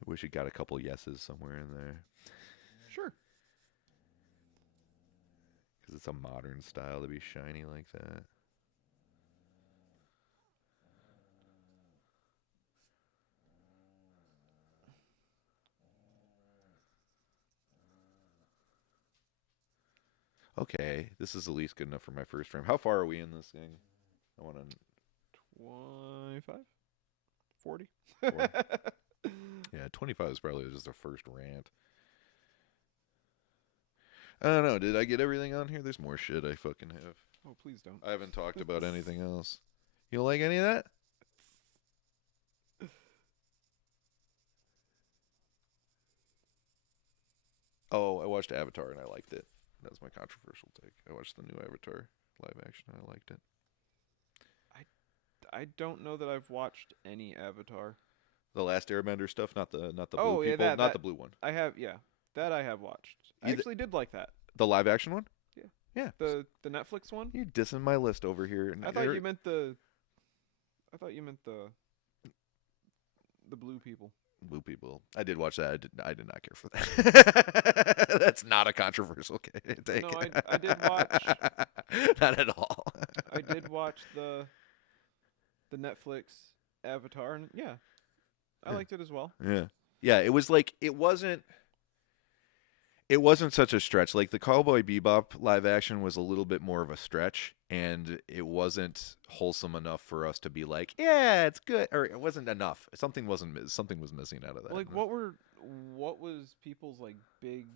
I wish it got a couple yeses somewhere in there. Sure. Because it's a modern style to be shiny like that. Okay, this is at least good enough for my first frame. How far are we in this thing? I want to 25? 40? Yeah, 25 is probably just the first rant. I don't know. Did I get everything on here? There's more shit I fucking have. Oh, please don't. I haven't talked about anything else. You don't like any of that? Oh, I watched Avatar and I liked it. That was my controversial take. I watched the new Avatar live action and I liked it. I don't know that I've watched any Avatar. The Last Airbender stuff, not the Oh, blue yeah, people, that- not that- the blue one. I have, yeah. That I have watched. I Either- actually did like that. The live action one? Yeah. Yeah. The Netflix one? You're dissing my list over here. I thought you meant the blue people. Blue people. I did watch that. I did not care for that. That's not a controversial take. No, I did watch. Not at all. I did watch the Netflix Avatar, and yeah, I liked it as well. Yeah. Yeah, it was like it wasn't such a stretch. Like the Cowboy Bebop live action was a little bit more of a stretch, and it wasn't wholesome enough for us to be like, yeah, it's good, or it wasn't enough. Something was missing out of that. Like, what was people's like big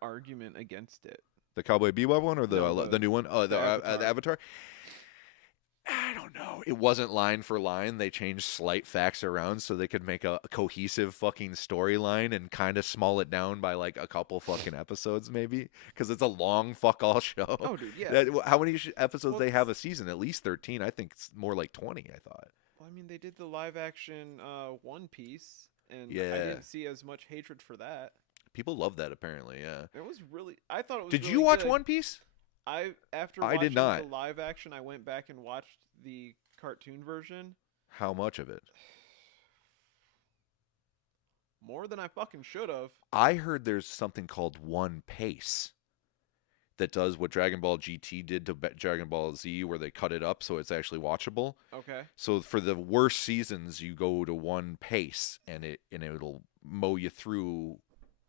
argument against it? The Cowboy Bebop one or No, the new one? Oh, the Avatar. Avatar. I don't know. It wasn't line for line. They changed slight facts around so they could make a cohesive fucking storyline and kind of small it down by like a couple fucking episodes, maybe, because it's a long fuck all show. Oh, dude, yeah. How many episodes Well, they have a season? At least 13. I think it's more like 20. I thought. Well, I mean, they did the live action One Piece, and I Yeah. didn't see as much hatred for that. People love that apparently. Yeah. It was really. I thought it was. Did really you watch good. One Piece? After I watching did not. the live action, I went back and watched the cartoon version. How much of it? More than I fucking should have. I heard there's something called One Pace that does what Dragon Ball GT did to Dragon Ball Z, where they cut it up so it's actually watchable. Okay. So for the worst seasons, you go to One Pace, and it'll mow you through.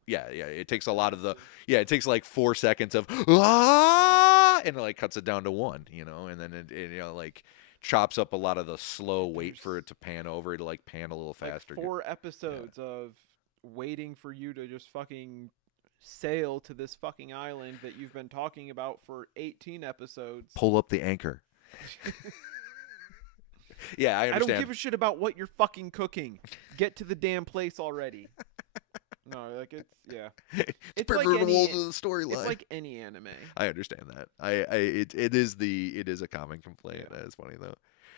Yeah. It takes a lot of the. Yeah, it takes like 4 seconds of and it like cuts it down to one, and then it like chops up a lot of the slow wait for it to pan over to like pan a little faster. Like 4 episodes of waiting for you to just fucking sail to this fucking island that you've been talking about for 18 episodes. Pull up the anchor. Yeah, I understand. I don't give a shit about what you're fucking cooking. Get to the damn place already. No, like it's it's like preferable any- to the storyline. It's like any anime. I understand that. It is a common complaint. That is funny though.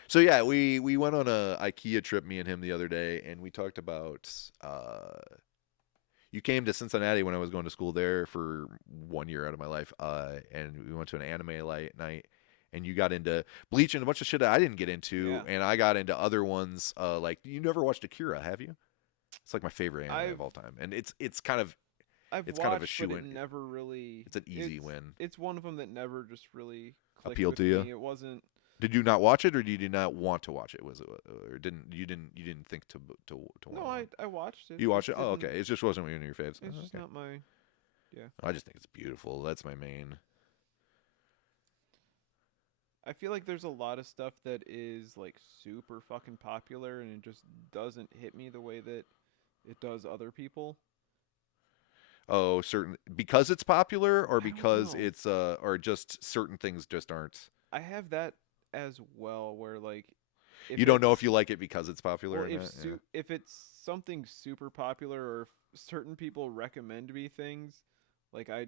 So yeah, we went on a IKEA trip, me and him, the other day, and we talked about. You came to Cincinnati when I was going to school there for 1 year out of my life, and we went to an anime night, and you got into Bleach and a bunch of shit that I didn't get into, and I got into other ones. Like you never watched Akira, have you? It's like my favorite anime of all time, and it's kind of It's watched, kind of a but shoe it never really. it's an easy win. It's one of them that never just really clicked Appealed with to you? me. It wasn't. Did you not watch it, or did you not want to watch it? Was it, or didn't you think to No, want I watched it. You watched it? Just Oh, didn't- okay. It just wasn't one of your faves. It's Oh, just okay. not my. Yeah. I just think it's beautiful. That's my main. I feel like there's a lot of stuff that is like super fucking popular, and it just doesn't hit me the way that it does other people. Oh, because it's popular, or I don't because know. it's or just certain things just aren't. I have that as well, where like You don't know if you like it because it's popular or not. If it's something super popular or if certain people recommend me things, like I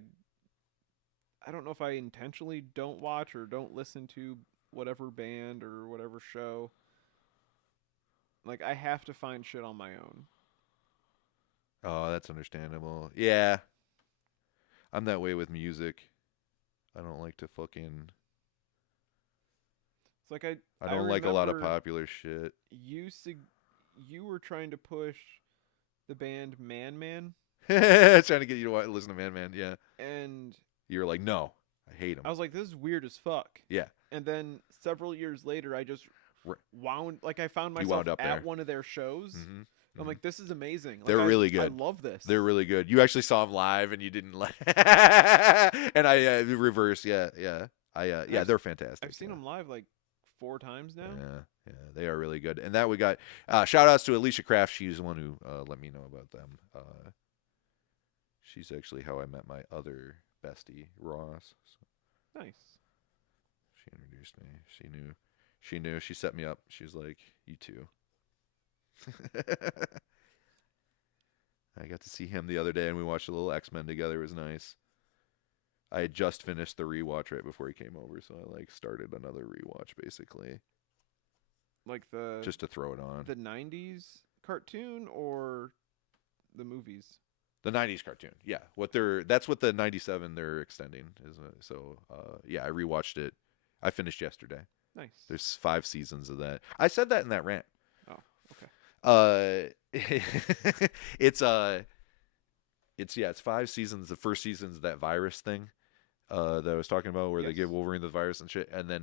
don't know if I intentionally don't watch or don't listen to whatever band or whatever show. Like I have to find shit on my own. Oh, that's understandable. Yeah. I'm that way with music. I don't like to fucking... It's like I don't like a lot of popular shit. You were trying to push the band Man Man. Trying to get you to listen to Man Man, yeah. And you were like, no, I hate him. I was like, this is weird as fuck. Yeah. And then several years later, I just I found myself at one of their shows. Mm-hmm. I'm like, this is amazing. Like, they're really good. I love this. They're really good. You actually saw them live, and you didn't like. And I reversed. Yeah. They're fantastic. I've seen them live like 4 times now. Yeah, they are really good. And that we got shout outs to Alicia Kraft. She's the one who let me know about them. She's actually how I met my other bestie, Ross. So. Nice. She introduced me. She knew. She set me up. She was like, "You too." I got to see him the other day, and we watched a little X-Men together. It was nice. I had just finished the rewatch right before he came over, so I started another rewatch basically. Like just to throw it on. The 90s cartoon or the movies? The 90s cartoon. Yeah. That's what the 97 they're extending is. I rewatched it. I finished yesterday. Nice. There's 5 seasons of that. I said that in that rant. Oh, okay. It's 5 seasons. The first season's that virus thing that I was talking about, where they give Wolverine the virus and shit, and then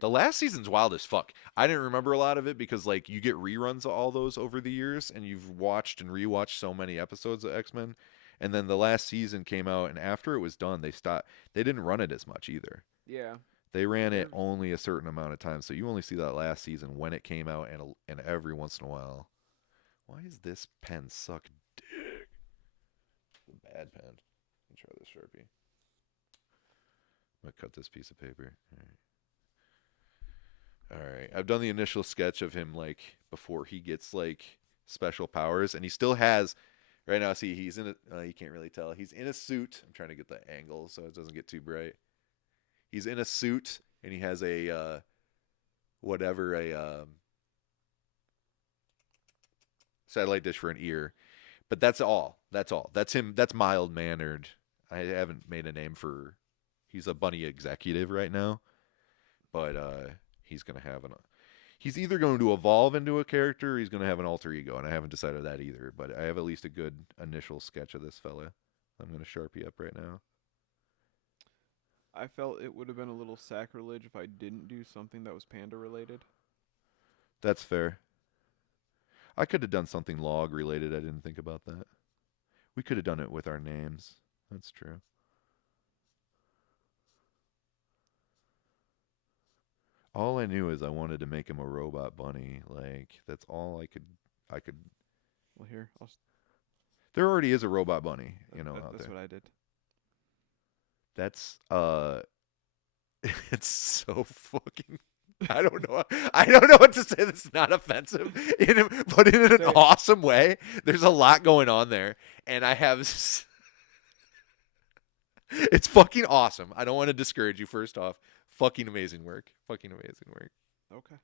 the last season's wild as fuck. I didn't remember a lot of it because you get reruns of all those over the years, and you've watched and rewatched so many episodes of X-Men, and then the last season came out, and after it was done, they stopped. They didn't run it as much either. Yeah. They ran it only a certain amount of time, so you only see that last season when it came out, and every once in a while. Why is this pen suck dick? It's a bad pen. Let me try this Sharpie. I'm gonna cut this piece of paper. All right. I've done the initial sketch of him before he gets special powers, and he still has. Right now, see, he's in a. You can't really tell. He's in a suit. I'm trying to get the angle so it doesn't get too bright. He's in a suit, and he has a satellite dish for an ear. But that's all. That's him. That's mild-mannered. I haven't made a name for... He's a bunny executive right now. But he's going to have he's either going to evolve into a character or he's going to have an alter ego, and I haven't decided that either. But I have at least a good initial sketch of this fella. I'm going to Sharpie up right now. I felt it would have been a little sacrilege if I didn't do something that was panda related. That's fair. I could have done something log related. I didn't think about that. We could have done it with our names. That's true. All I knew is I wanted to make him a robot bunny. That's all I could. Well, here. There already is a robot bunny, out there. That's what I did. That's it's so fucking. I don't know what to say that's not offensive, but in an awesome way. There's a lot going on there, and I have. It's fucking awesome. I don't want to discourage you. First off, fucking amazing work. Okay.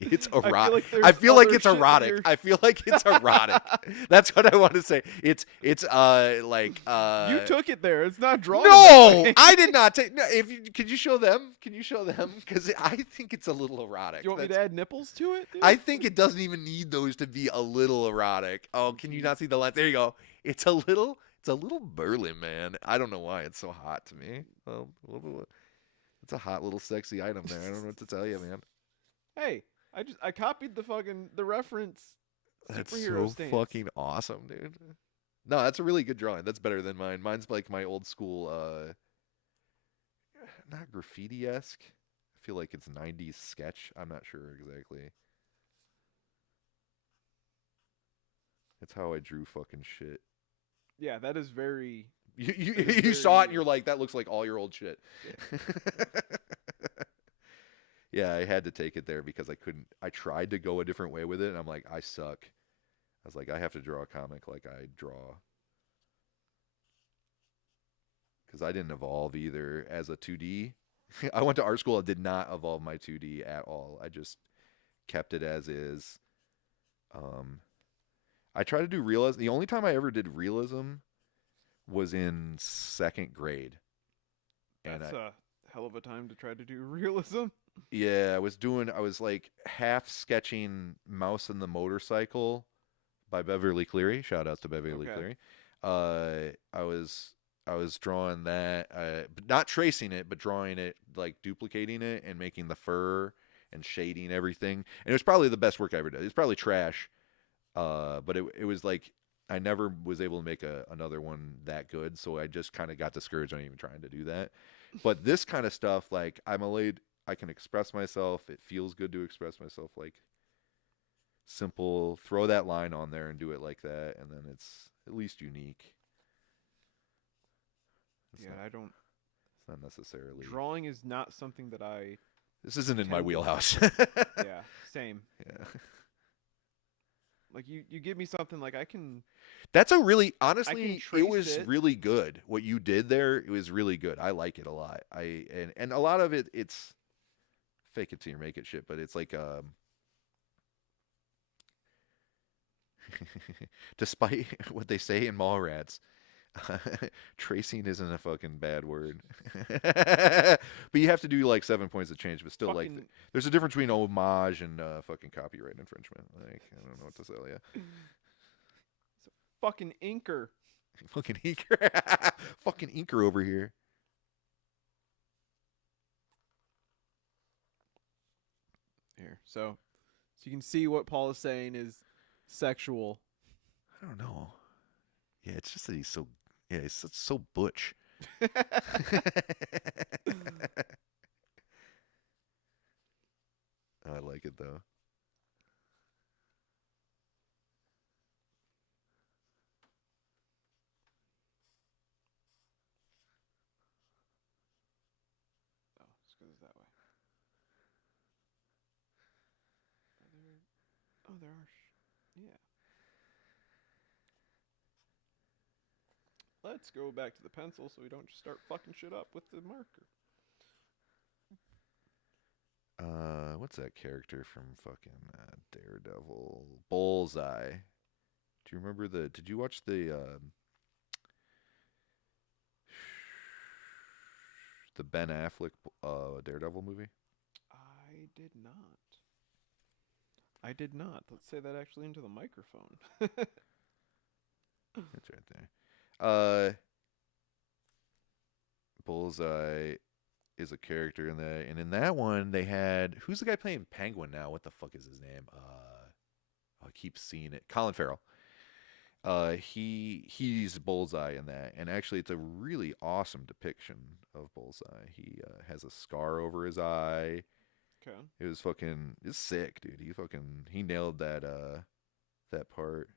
It's erotic. I feel like it's erotic. That's what I want to say. It's you took it there. It's not drawn. No, I did not take. No, could you show them? Because I think it's a little erotic. You want me to add nipples to it? Dude? I think it doesn't even need those to be a little erotic. Oh, can you not see the lines? There you go. It's a little burly, man. I don't know why it's so hot to me. Well, it's a hot little sexy item there. I don't know what to tell you, man. Hey. I copied the reference. That's so stance. Fucking awesome, dude. No, that's a really good drawing. That's better than mine. Mine's my old school, not graffiti-esque. I feel like it's 90s sketch. I'm not sure exactly. It's how I drew fucking shit. Yeah, that is very... You saw it and you're like, that looks like all your old shit. Yeah. Yeah, I had to take it there because I couldn't. I tried to go a different way with it, and I'm like, I suck. I was like, I have to draw a comic like I draw because I didn't evolve either as a 2D. I went to art school and did not evolve my 2D at all. I just kept it as is. Um, I tried to do realism. The only time I ever did realism was in second grade. And That's a hell of a time to try to do realism. yeah, I was like half sketching Mouse and the Motorcycle by Beverly Cleary. Shout out to Beverly Cleary. I was drawing that, but not tracing it, but drawing it, like duplicating it and making the fur and shading everything. And it was probably the best work I ever did. It's probably trash, but it was like I never was able to make another one that good, so I just kind of got discouraged on even trying to do that. But this kind of stuff, like I can express myself. It feels good to express myself, like simple. Throw that line on there and do it like that, and then it's at least unique. I don't. It's not necessarily. Drawing is not something that I. This isn't in my wheelhouse. Yeah, same. Yeah. Like you give me something like I can. That's a really honestly, it was it. really good. What you did there, it was really good. I like it a lot. And a lot of it's fake it till you make it shit, but it's like despite what they say in Mallrats, tracing isn't a fucking bad word. But you have to do like 7 points of change, but still like there's a difference between homage and fucking copyright infringement. Like I don't know what to tell you. Fucking inker. Fucking inker. Fucking inker over here. Here. So you can see what Paul is saying is sexual. I don't know. Yeah, it's just that he's so he's so butch. I like it though. Oh, it's because it's that way. Oh, there are. Yeah. Let's go back to the pencil so we don't just start fucking shit up with the marker. What's that character from fucking Daredevil? Bullseye. Do you remember did you watch the Ben Affleck Daredevil movie? I did not. I did not. Let's say that actually into the microphone. That's right there. Bullseye is a character in that, and in that one they had who's the guy playing Penguin now? What the fuck is his name? I keep seeing it. Colin Farrell. He's Bullseye in that, and actually it's a really awesome depiction of Bullseye. He has a scar over his eye. Okay. It's sick, dude. He nailed that part.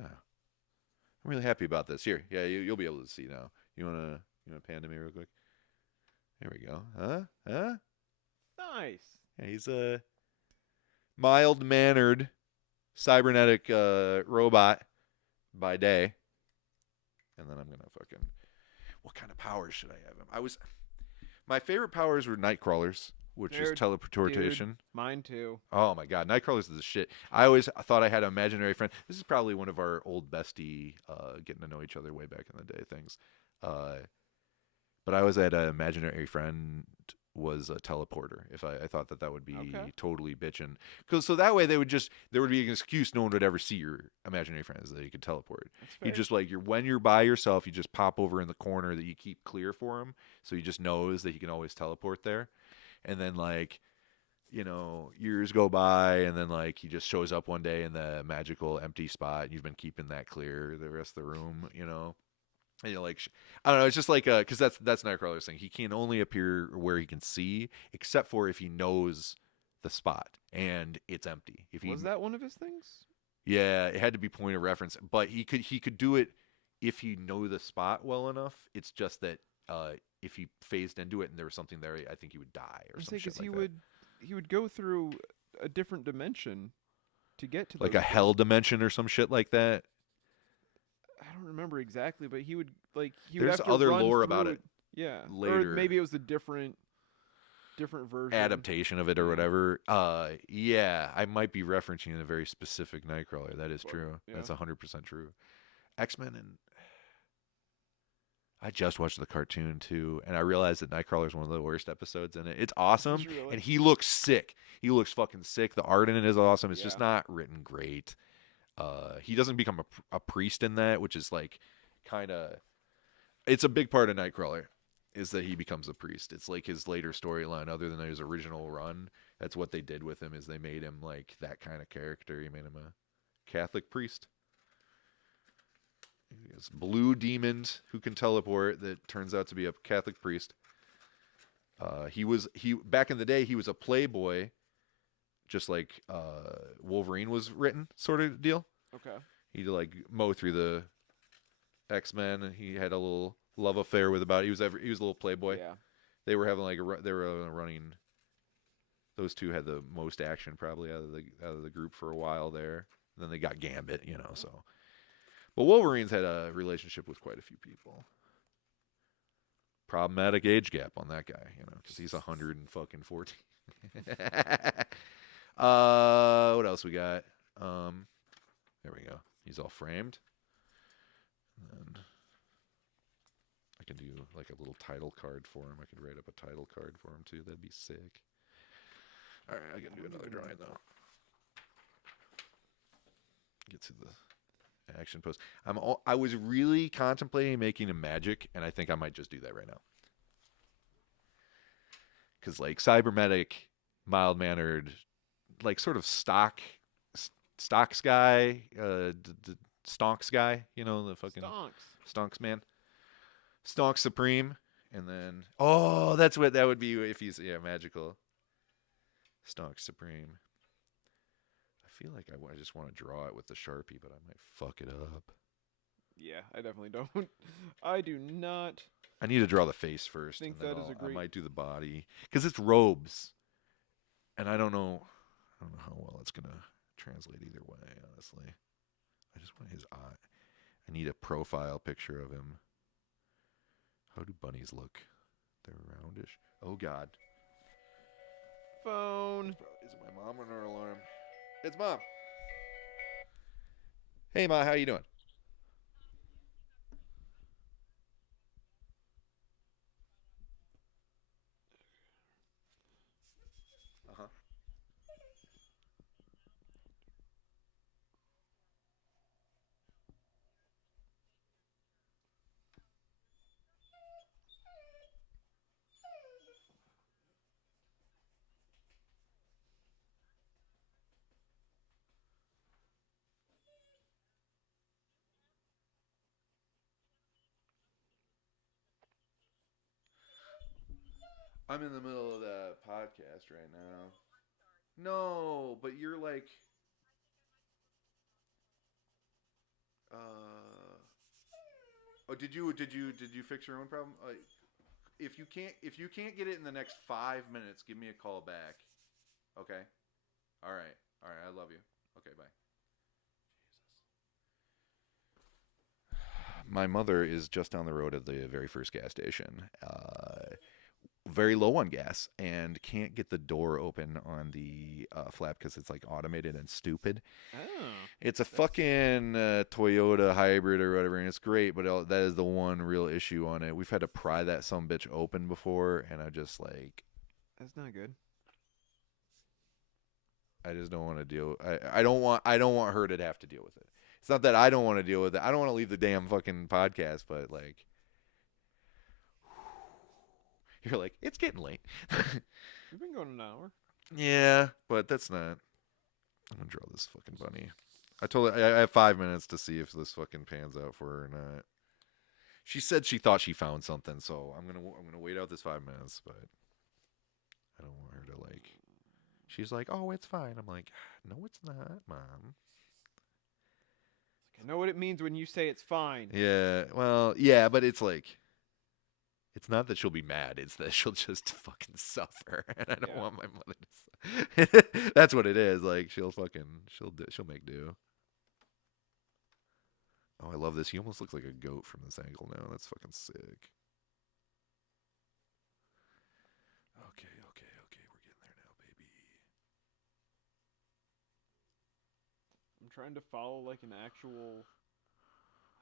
Oh. I'm really happy about this. Here, yeah, you'll be able to see now. You wanna pan to me real quick? There we go. Huh? Nice. Yeah, he's a mild-mannered cybernetic robot by day, and then I'm gonna fucking. What kind of powers should I have him? My favorite powers were Nightcrawlers, which is teleportation. Dude, mine too. Oh my god, Nightcrawlers is the shit. I always thought I had an imaginary friend. This is probably one of our old bestie, getting to know each other way back in the day things. But I always had an imaginary friend was a teleporter. If I thought that would be totally bitchin', so that way there would be an excuse no one would ever see your imaginary friends that you could teleport. You just when you're by yourself, you just pop over in the corner that you keep clear for him, so he just knows that he can always teleport there. And then years go by, and then he just shows up one day in the magical empty spot, and you've been keeping that clear the rest of the room, And you're like, I don't know. It's just because that's Nightcrawler's thing. He can only appear where he can see, except for if he knows the spot and it's empty. Was that one of his things? Yeah, it had to be point of reference, but he could do it if you know the spot well enough, it's just that if he phased into it and there was something there, I think he would die or some shit like that. He would go through a different dimension to get to Like those a hell dimension or some shit like that. I don't remember exactly, but he would There's have to other run lore through about it. Yeah, Later. or maybe it was a different version, Adaptation of it or whatever. Yeah, I might be referencing a very specific Nightcrawler. That is true. Yeah. That's 100% true. X-Men, and I just watched the cartoon too, and I realized that Nightcrawler is one of the worst episodes in it. It's awesome, Really? and he looks sick. He looks fucking sick. The art in it is awesome. It's just not written great. He doesn't become a priest in that, which is like kind of. It's a big part of Nightcrawler, is that he becomes a priest. It's like his later storyline, other than his original run. That's what they did with him, is they made him like that kind of character. He made him a Catholic priest. He has blue demons who can teleport. That turns out to be a Catholic priest. He back in the day, he was a playboy, just like Wolverine was written, sort of deal. Okay. He'd like mow through the X-Men, and he had a little love affair with he was a little playboy. Yeah. They were having running. Those two had the most action probably out of the group for a while there. And then they got Gambit, so. But Wolverine's had a relationship with quite a few people. Problematic age gap on that guy, because he's 114. What else we got? There we go. He's all framed. And I can do like a little title card for him. I could write up a title card for him too. That'd be sick. All right, I can do another drawing though. Get to the action pose. I was really contemplating making a magic, and I think I might just do that right now. Because like cybernetic, mild-mannered, like sort of stocks guy, stonks guy, the fucking stonks man, stonks supreme, and then that's what that would be if he's magical. Stonks supreme. I feel like I just want to draw it with the Sharpie, but I might fuck it up. Yeah, I definitely don't. I do not. I need to draw the face first. I might do the body because it's robes, and I don't know how well it's gonna translate either way. Honestly, I just want his eye. I need a profile picture of him. How do bunnies look? They're roundish. Oh God. Phone. Is it my mom or her alarm? It's Mom. Hey, Ma, how you doing? Uh-huh. I'm in the middle of the podcast right now. No, but you're like, did you fix your own problem? If you can't get it in the next 5 minutes, give me a call back. Okay. All right. I love you. Okay. Bye. Jesus. My mother is just down the road at the very first gas station. Very low on gas and can't get the door open on the flap because it's like automated and stupid. Oh, it's a fucking Toyota hybrid or whatever, and it's great, but that is the one real issue on it. We've had to pry that sumbitch open before, and I just like, that's not good. I just don't want to deal. I don't want her to have to deal with it. It's not that I don't want to deal with it. I don't want to leave the damn fucking podcast, but like. You're like, it's getting late. We've been going an hour. Yeah, but that's not. I'm going to draw this fucking bunny. I told her I have 5 minutes to see if this fucking pans out for her or not. She said she thought she found something, so I'm gonna wait out this 5 minutes, but I don't want her to like. She's like, oh, it's fine. I'm like, no, it's not, Mom. I know what it means when you say it's fine. Yeah, well, yeah, but it's like, it's not that she'll be mad. It's that she'll just fucking suffer, and I don't want my mother to suffer. That's what it is. Like, she'll make do. Oh, I love this. He almost looks like a goat from this angle now. That's fucking sick. Okay. We're getting there now, baby. I'm trying to follow like an actual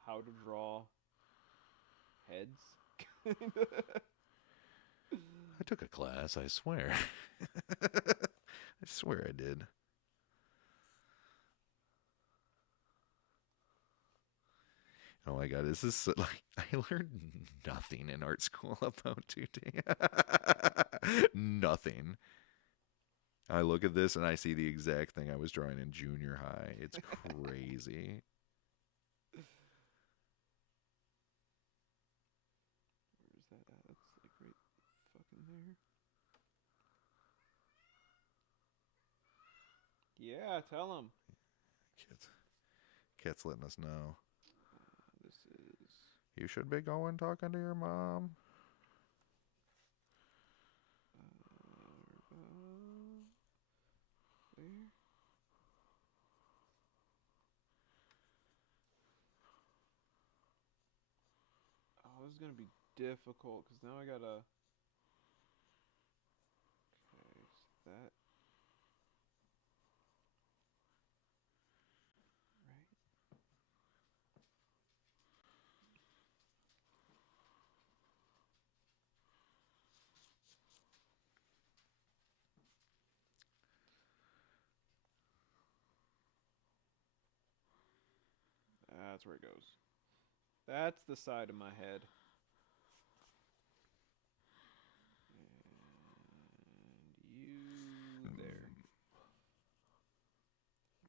how to draw heads. I took a class, I swear. I swear I did. Oh my god, this is like, I learned nothing in art school about 2D. Nothing. I look at this and I see the exact thing I was drawing in junior high. It's crazy. Where's that at? That's like right fucking there. Yeah, tell him. Kit's letting us know. This is... You should be going talking to your mom. There. Oh, this is gonna be difficult because now I gotta. Okay, so that. Right. That's where it goes. That's the side of my head. And you there.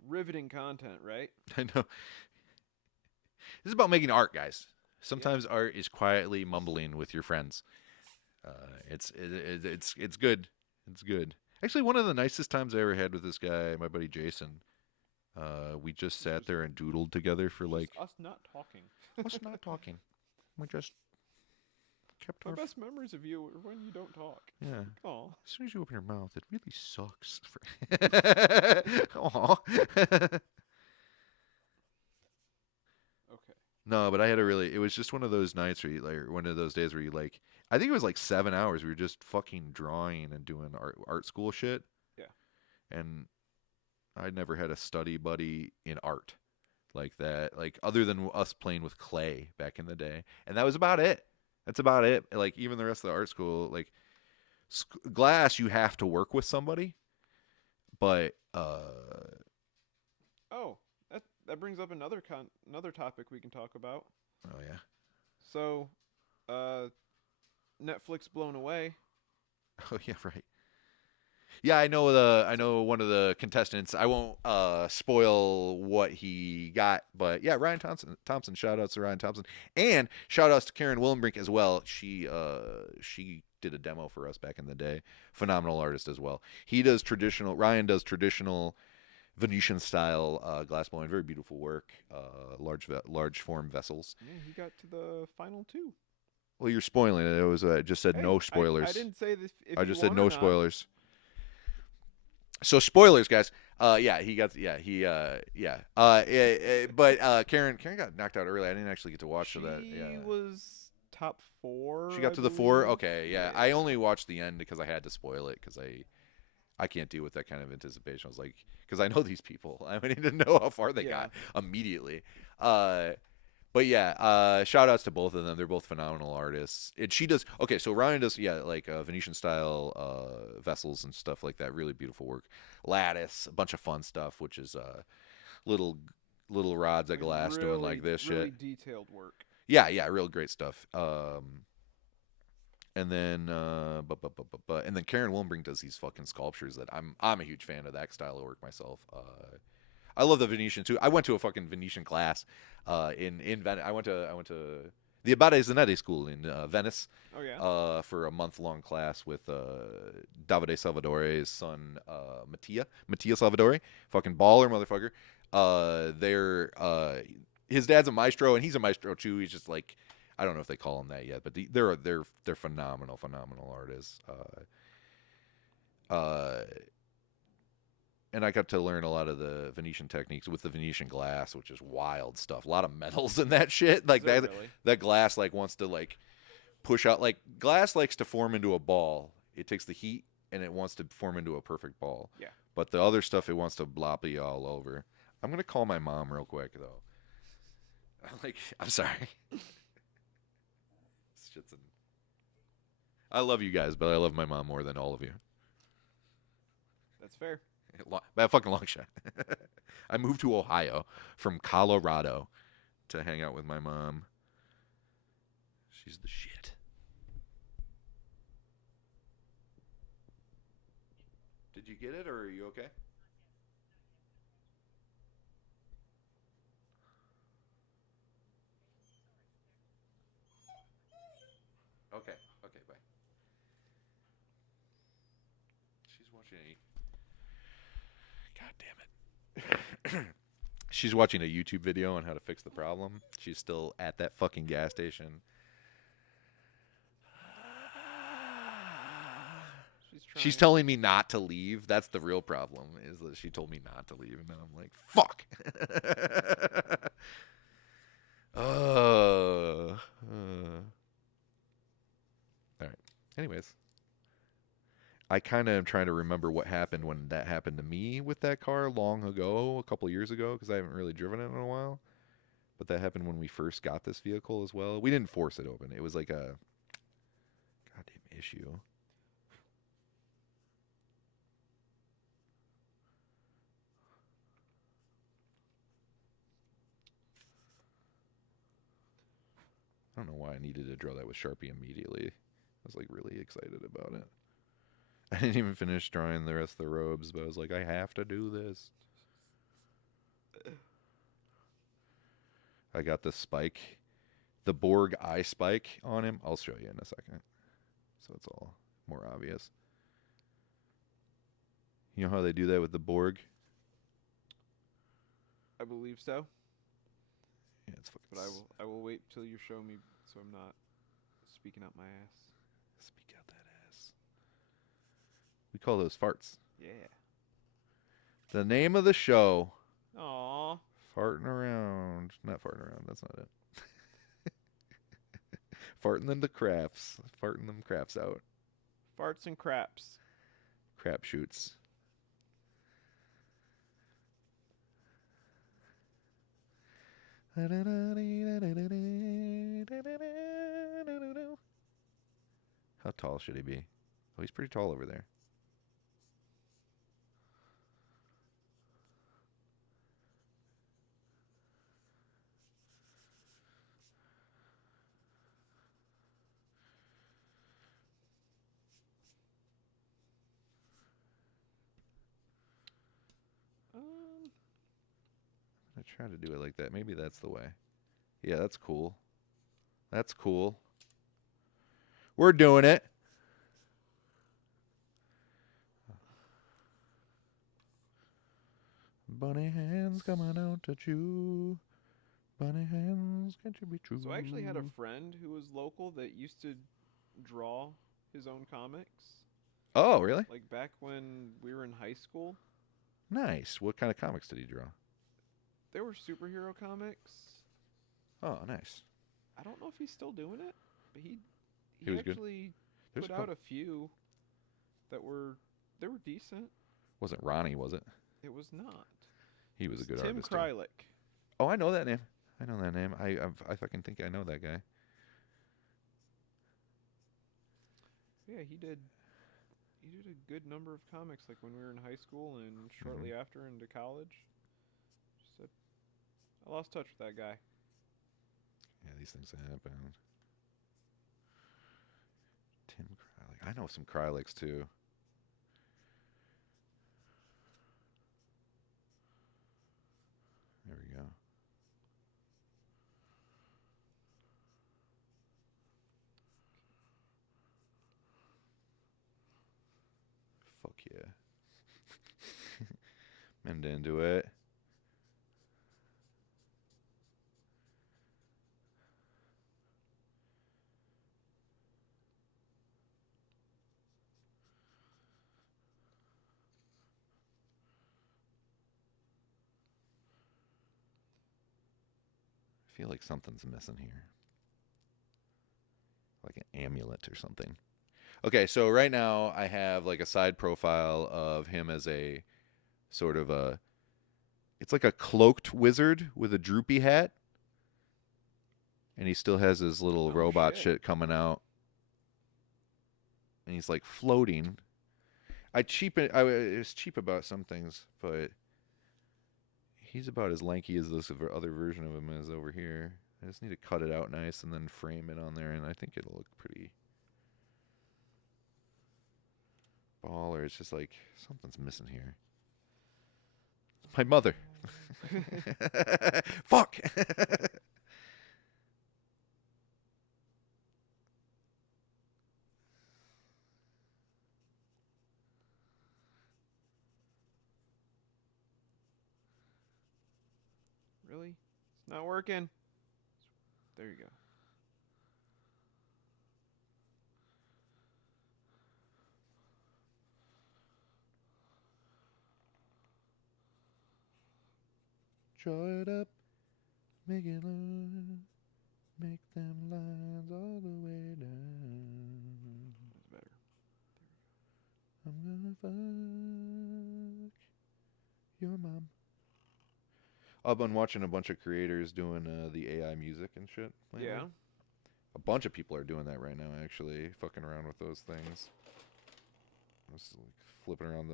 Riveting content, right? I know. This is about making art, guys. Sometimes art is quietly mumbling with your friends. It's good. It's good. Actually, one of the nicest times I ever had with this guy, my buddy Jason. We just sat there and doodled together for like us not talking. us not talking. We just kept My our best memories of you are when you don't talk. yeah. Aw. As soon as you open your mouth, it really sucks. Aw. Okay. No, but I had a really. It was just one of those nights where you, like, one of those days where you like. I think it was like 7 hours. We were just fucking drawing and doing art school shit. Yeah. And I never had a study buddy in art like that, like other than us playing with clay back in the day, and that was about it. That's about it. Like even the rest of the art school, like glass, you have to work with somebody, but Oh, that brings up another topic we can talk about. oh yeah. So, Netflix blown away. Oh yeah, right. Yeah, I know one of the contestants. I won't spoil what he got, but yeah, Ryan Thompson. Shout outs to Ryan Thompson, and shout outs to Karen Willenbrink as well. She did a demo for us back in the day. Phenomenal artist as well. Ryan does traditional Venetian style glass blowing. Very beautiful work. Large form vessels. Yeah, he got to the final 2. Well, you're spoiling it. It was I just said no spoilers. I didn't say this. I just said no spoilers. So spoilers, guys. But Karen got knocked out early. I didn't actually get to watch that. Yeah. She was top 4. She got to the 4. Okay, yeah. I only watched the end because I had to spoil it because I can't deal with that kind of anticipation. I was like, because I know these people. I need to know how far they got immediately. But yeah, shout outs to both of them. They're both phenomenal artists. And she does, okay, so Ryan does, like Venetian style vessels and stuff like that. Really beautiful work. Lattice, a bunch of fun stuff, which is little rods of glass really, doing like this really shit. Detailed work. Yeah, real great stuff. And then, and then Karen Willenbrink does these fucking sculptures that I'm a huge fan of that style of work myself. I love the Venetian too. I went to a fucking Venetian class in Venice. I went to the Abate Zanetti school in Venice. Oh yeah. For a month-long class with Davide Salvadore's son, Mattia Salvadore. Fucking baller motherfucker. his dad's a maestro, and he's a maestro too. He's just like, I don't know if they call him that yet, but they're phenomenal artists. And I got to learn a lot of the Venetian techniques with the Venetian glass, which is wild stuff. A lot of metals in that shit. Like that, really? that glass like wants to like push out. Like glass likes to form into a ball. It takes the heat and it wants to form into a perfect ball. Yeah. But the other stuff, it wants to blop you all over. I'm gonna call my mom real quick though. I'm sorry. I love you guys, but I love my mom more than all of you. That's fair. By a fucking long shot. I moved to Ohio from Colorado to hang out with my mom. She's the shit. Did you get it, or are you okay? Okay. Okay, bye. She's watching God damn it. She's watching a YouTube video on how to fix the problem. She's still at that fucking gas station. She's telling me not to leave. That's the real problem, is that she told me not to leave. And I'm like, fuck. All right. Anyways. I kind of am trying to remember what happened when that happened to me with that car long ago, a couple of years ago, because I haven't really driven it in a while. But that happened when we first got this vehicle as well. We didn't force it open. It was like a goddamn issue. I don't know why I needed to draw that with Sharpie immediately. I was like really excited about it. I didn't even finish drawing the rest of the robes, but I was like, I have to do this. I got the spike, the Borg eye spike on him. I'll show you in a second, so it's all more obvious. You know how they do that with the Borg? I believe so. Yeah, it's fucking. But I will wait till you show me, so I'm not speaking out my ass. Speak out that ass. We call those farts. Yeah. The name of the show. Aww. Farting around. Not farting around. That's not it. Farting them the crafts. Farting them crafts out. Farts and craps. Crap shoots. How tall should he be? Oh, he's pretty tall over there. I try to do it like that. Maybe that's the way. Yeah, that's cool. That's cool. We're doing it. Bunny hands coming out at you. Bunny hands, can't you be true? So I actually had a friend who was local that used to draw his own comics. Oh, really? Like back when we were in high school. Nice. What kind of comics did he draw? There were superhero comics. Oh, nice. I don't know if he's still doing it, but he was actually good. put out a few that were decent. Wasn't Ronnie, was it? It was not. He was a good Tim artist. Krylik. Oh, I know that name. I know that name. I fucking think I know that guy. Yeah, he did a good number of comics, like when we were in high school and shortly after into college. Just said, I lost touch with that guy. Yeah, these things happen. Tim Krylik. I know some Kryliks too. There we go. Fuck yeah. And into it. feel like something's missing here. Like an amulet or something. Okay, so right now I have like a side profile of him as a sort of a, it's like a cloaked wizard with a droopy hat. And he still has his little robot shit coming out. And he's like floating. I was cheap about some things, but he's about as lanky as this other version of him is over here. I just need to cut it out nice and then frame it on there, and I think it'll look pretty baller. It's just like something's missing here. My mother. Fuck. Really? It's not working. There you go. Draw it up, make it long, make them lines all the way down. That's better. I'm gonna fuck your mom. I've been watching a bunch of creators doing the AI music and shit lately. Yeah. A bunch of people are doing that right now, actually, fucking around with those things. Just like flipping around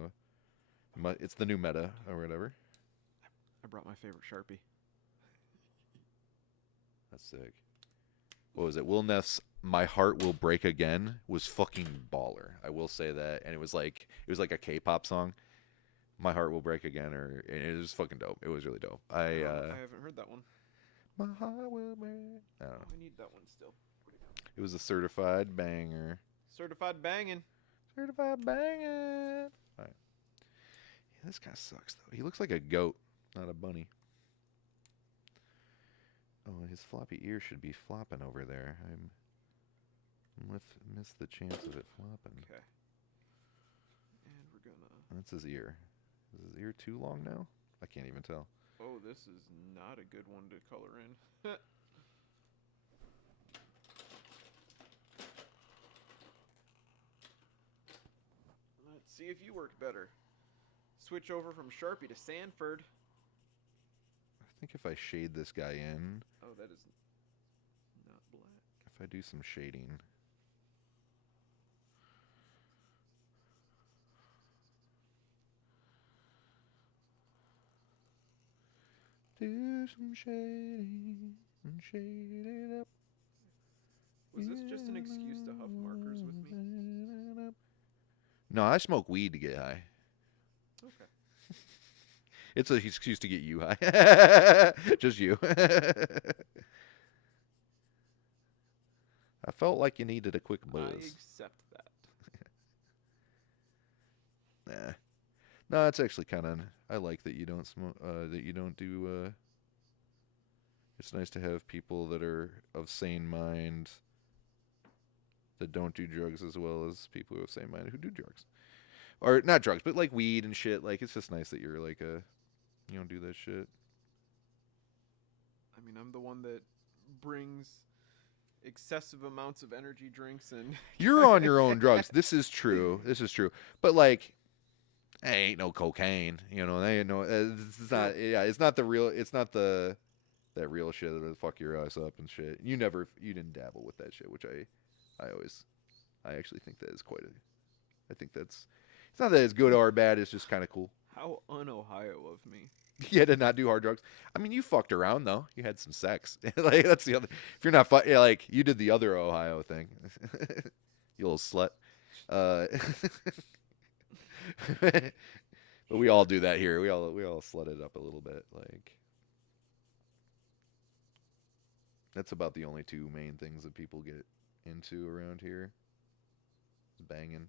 it's the new meta or whatever. I brought my favorite Sharpie. That's sick. What was it? Will Neff's "My Heart Will Break Again" was fucking baller. I will say that, and it was like a K-pop song. "My Heart Will Break Again," and it was fucking dope. It was really dope. I haven't heard that one. My heart will break. I don't know. I need that one still. It was a certified banger. Certified banging. Certified banging. All right. Yeah, this guy sucks though. He looks like a goat, not a bunny. Oh, his floppy ear should be flopping over there. I missed the chance of it flopping. Okay. And we're gonna. That's his ear. Is his ear too long now? I can't even tell. Oh, this is not a good one to color in. Let's see if you work better. Switch over from Sharpie to Sanford. I think if I shade this guy in. Oh, that is not black. If I do some shading. Do some shading and shade it up. Was this just an excuse to huff markers with me? No, I smoke weed to get high. Okay. It's an excuse to get you high. Just you. I felt like you needed a quick buzz. I accept that. Nah. No, it's actually kind of. I like that you don't smoke. That you don't do. It's nice to have people that are of sane mind. That don't do drugs as well as people who have sane mind who do drugs, or not drugs, but like weed and shit. Like it's just nice that you're like you don't do that shit. I mean, I'm the one that brings excessive amounts of energy drinks and. You're on your own drugs. This is true. This is true. But like. Ain't no cocaine, you know. They ain't no. It's not. Yeah, it's not the real. It's not that real shit that'll fuck your ass up and shit. You didn't dabble with that shit, which I actually think that is quite a. I think that's. It's not that it's good or bad. It's just kind of cool. How un-Ohio of me. Yeah, to not do hard drugs. I mean, you fucked around though. You had some sex. Like that's the other. If you're not yeah, like you did the other Ohio thing. You little slut. But we all do that here. We all slut it up a little bit. Like that's about the only two main things that people get into around here. Banging.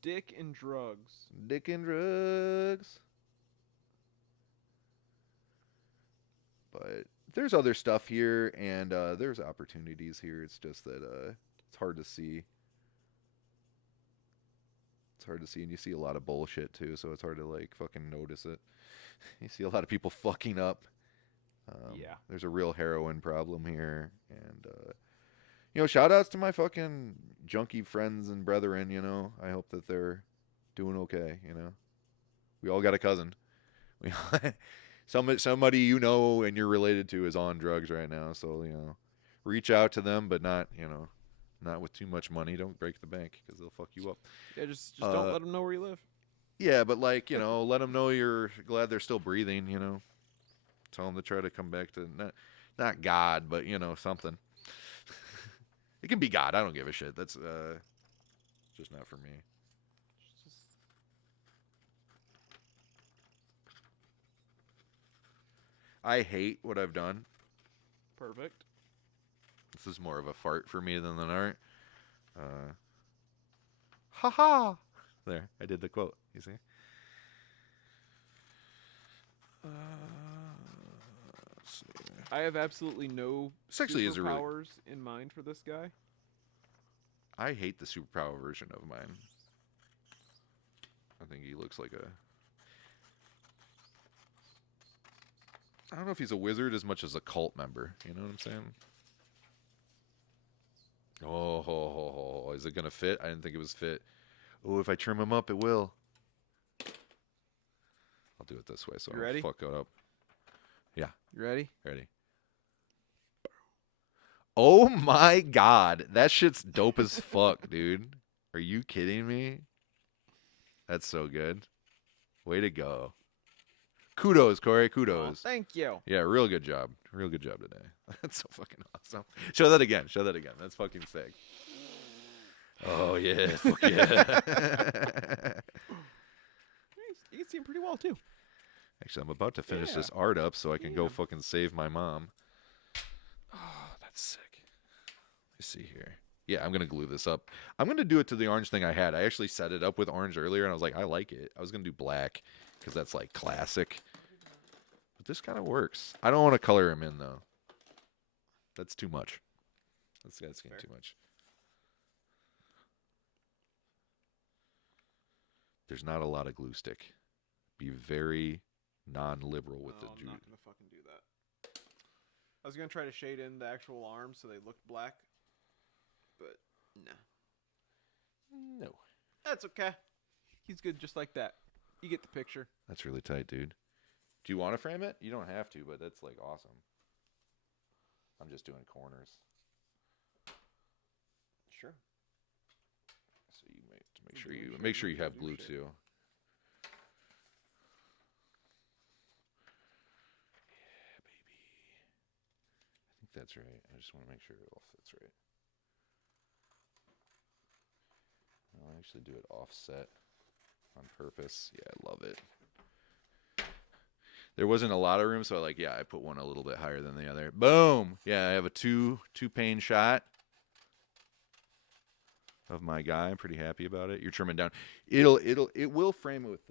Dick and drugs. Dick and drugs. But there's other stuff here, and there's opportunities here. It's just that it's hard to see. It's hard to see, and you see a lot of bullshit too, so it's hard to like fucking notice it. You see a lot of people fucking up. Yeah. There's a real heroin problem here, and shout outs to my fucking junkie friends and brethren. I hope that they're doing okay. We all got a cousin. We somebody and you're related to is on drugs right now, so reach out to them, but not with too much money. Don't break the bank because they'll fuck you up. Yeah, just don't let them know where you live. Yeah, but let them know you're glad they're still breathing. Tell them to try to come back to not God, but something. It can be God. I don't give a shit. That's just not for me. I hate what I've done. Perfect. This is more of a fart for me than an art. Ha ha. There, I did the quote. You see? Let's see. I have absolutely no superpowers in mind for this guy. I hate the superpower version of mine. I think he looks like I don't know if he's a wizard as much as a cult member. You know what I'm saying? Oh, is it going to fit? I didn't think it was fit. Oh, if I trim him up, it will. I'll do it this way so I don't fuck it up. Yeah. You ready? Ready. Oh my God. That shit's dope as fuck, dude. Are you kidding me? That's so good. Way to go. Kudos, Cory. Kudos. Oh, thank you. Yeah, real good job. Real good job today. That's so fucking awesome. Show that again. Show that again. That's fucking sick. Oh, yeah. Fuck yeah. You can see him pretty well, too. Actually, I'm about to finish this art up so I can go fucking save my mom. Oh, that's sick. Let's see here. Yeah, I'm going to glue this up. I'm going to do it to the orange thing I had. I actually set it up with orange earlier, and I was like, I like it. I was going to do black because that's, like, classic. But this kind of works. I don't want to color him in, though. That's too much. That's getting too much. There's not a lot of glue stick. Be very non-liberal with the juice. I'm not going to fucking do that. I was going to try to shade in the actual arms so they looked black. But, no. No. That's okay. He's good just like that. You get the picture. That's really tight, dude. Do you want to frame it? You don't have to, but that's, like, awesome. I'm just doing corners. Sure. So you make sure you have glue too. Yeah, baby. I think that's right. I just want to make sure it all fits right. I'll actually do it offset on purpose. Yeah, I love it. There wasn't a lot of room, so I put one a little bit higher than the other. Boom. Yeah, I have a two pane shot of my guy. I'm pretty happy about it. You're trimming down. It will frame it with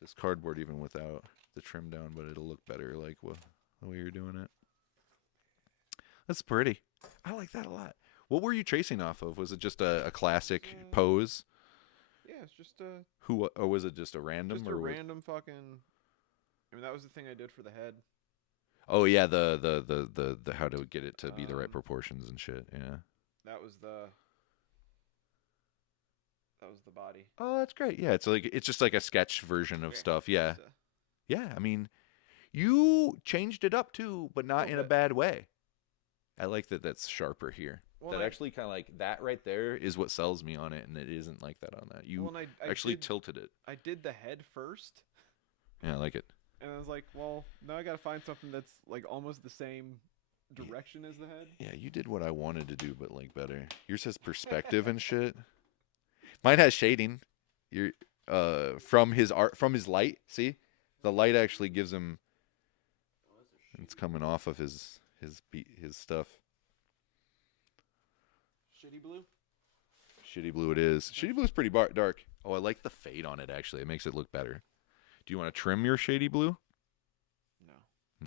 this cardboard even without the trim down, but it'll look better like the way you're doing it. That's pretty. I like that a lot. What were you tracing off of? Was it just a classic pose? Yeah, it's just a... Or was it just a random? Just a random fucking... I mean, that was the thing I did for the head. Oh yeah, the how to get it to be the right proportions and shit. Yeah. That was the body. Oh, that's great. Yeah, it's just like a sketch version of stuff. Yeah. Yeah, I mean, you changed it up too, but not in a bad way. I like that that's sharper here. Well, that actually kind of like that right there is what sells me on it, and it isn't like that on that. You actually tilted it. I did the head first. Yeah, I like it. And I was like, well, now I got to find something that's like almost the same direction as the head. Yeah, you did what I wanted to do, but like better. Yours has perspective and shit. Mine has shading. You're from his light. See, the light actually gives him. It's coming off of his stuff. Shitty blue. Shitty blue it is. Shitty blue is pretty dark. Oh, I like the fade on it. Actually, it makes it look better. Do you want to trim your shady blue? No.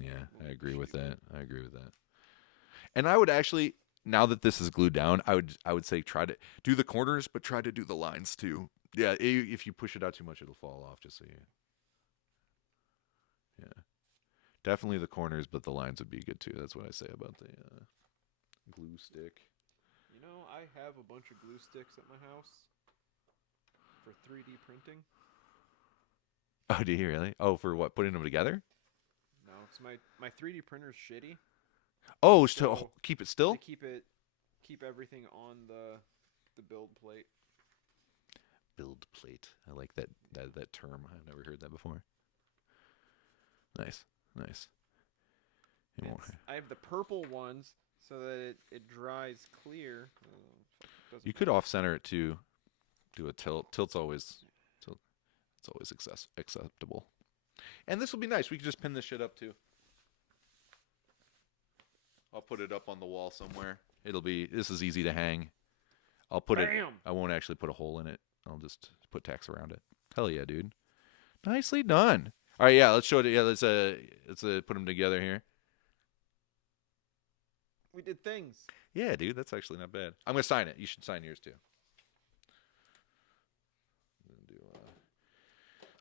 Yeah, I agree with that. And I would actually, now that this is glued down, I would say try to do the corners, but try to do the lines too. Yeah, if you push it out too much, it'll fall off. Just so you. Yeah. Definitely the corners, but the lines would be good too. That's what I say about the glue stick. You know, I have a bunch of glue sticks at my house for 3D printing. Oh, do you really? Oh, for what? Putting them together? No, because my 3D printer's shitty. Oh, So to keep it still? To keep everything on the build plate. Build plate. I like that term. I've never heard that before. Nice. I have the purple ones so that it dries clear. You could off center it too. Do a tilt. It's always acceptable. And this will be nice. We can just pin this shit up too. I'll put it up on the wall somewhere. This is easy to hang. I'll put it. I won't actually put a hole in it. I'll just put tacks around it. Hell yeah, dude. Nicely done. All right, yeah, let's show it. Yeah, let's put them together here. We did things. Yeah, dude, that's actually not bad. I'm gonna sign it. You should sign yours too.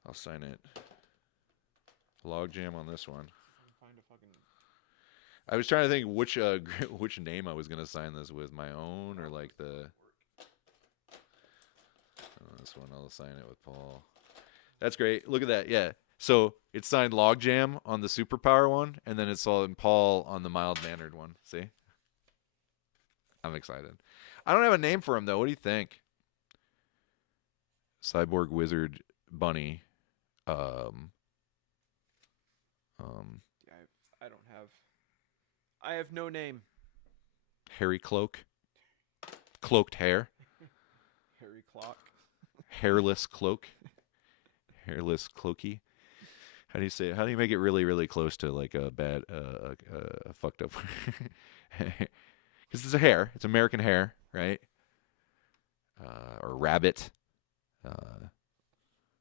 I'll sign it. Logjam on this one. I was trying to think which name I was gonna sign this with, my own or like the. This one, I'll sign it with Paul. That's great. Look at that. Yeah. So it's signed Logjam on the Superpower one, and then it's signed Paul on the mild-mannered one. See? I'm excited. I don't have a name for him though. What do you think? Cyborg Wizard Bunny. I have no name. Hairy Cloak. Cloaked hair. Hairy Clock. Hairless Cloak. Hairless Cloaky. How do you say it? How do you make it really, really close to like a bad, fucked up? Because it's a hair. It's American hair, right? Or rabbit.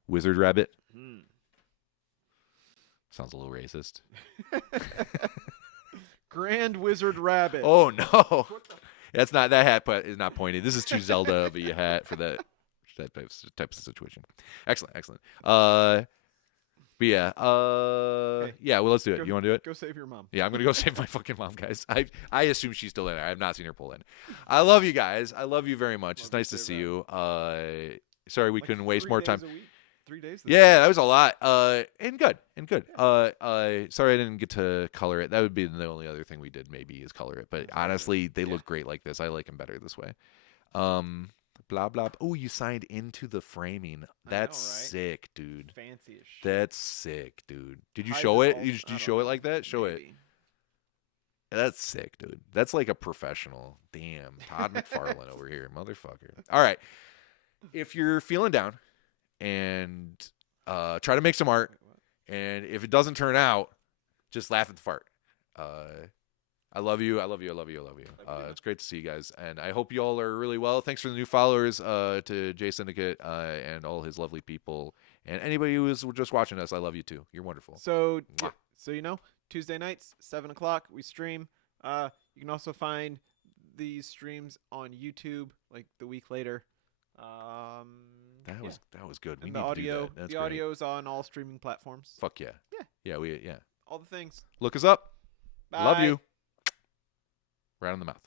Wizard rabbit. Sounds a little racist. Grand Wizard Rabbit. Oh no, that's not that hat. But is not pointed. This is too Zelda of a hat for that type of situation. Excellent. But yeah, Hey, yeah. Well, let's do it. You want to do it? Go save your mom. Yeah, I'm gonna go save my fucking mom, guys. I assume she's still in there. I have not seen her pull in. I love you guys. I love you very much. It's nice to see you. Sorry we couldn't waste more time. 3 days. Yeah, that was a lot. And good. Sorry I didn't get to color it. That would be the only other thing we did maybe is color it. But honestly, they look great like this. I like them better this way. Blah blah. Oh, you signed into the framing. That's sick, dude. Fancy as shit. That's sick, dude. Did you show it? Did you show it like that? Show it. That's sick, dude. That's like a professional. Damn, Todd McFarlane over here, motherfucker. All right, if you're feeling down. And try to make some art, and if it doesn't turn out, just laugh at the fart. I love you. It's great to see you guys, and I hope you all are really well. Thanks for the new followers to Jay Syndicate and all his lovely people, and anybody who is just watching us. I love you too. You're wonderful. So you know, Tuesday nights, 7:00, we stream. You can also find these streams on YouTube like the week later. That was good. We and need the to do audio, that. That's the great. audio's on all streaming platforms. Fuck yeah. Yeah. All the things. Look us up. Bye. Love you. Right on the mouth.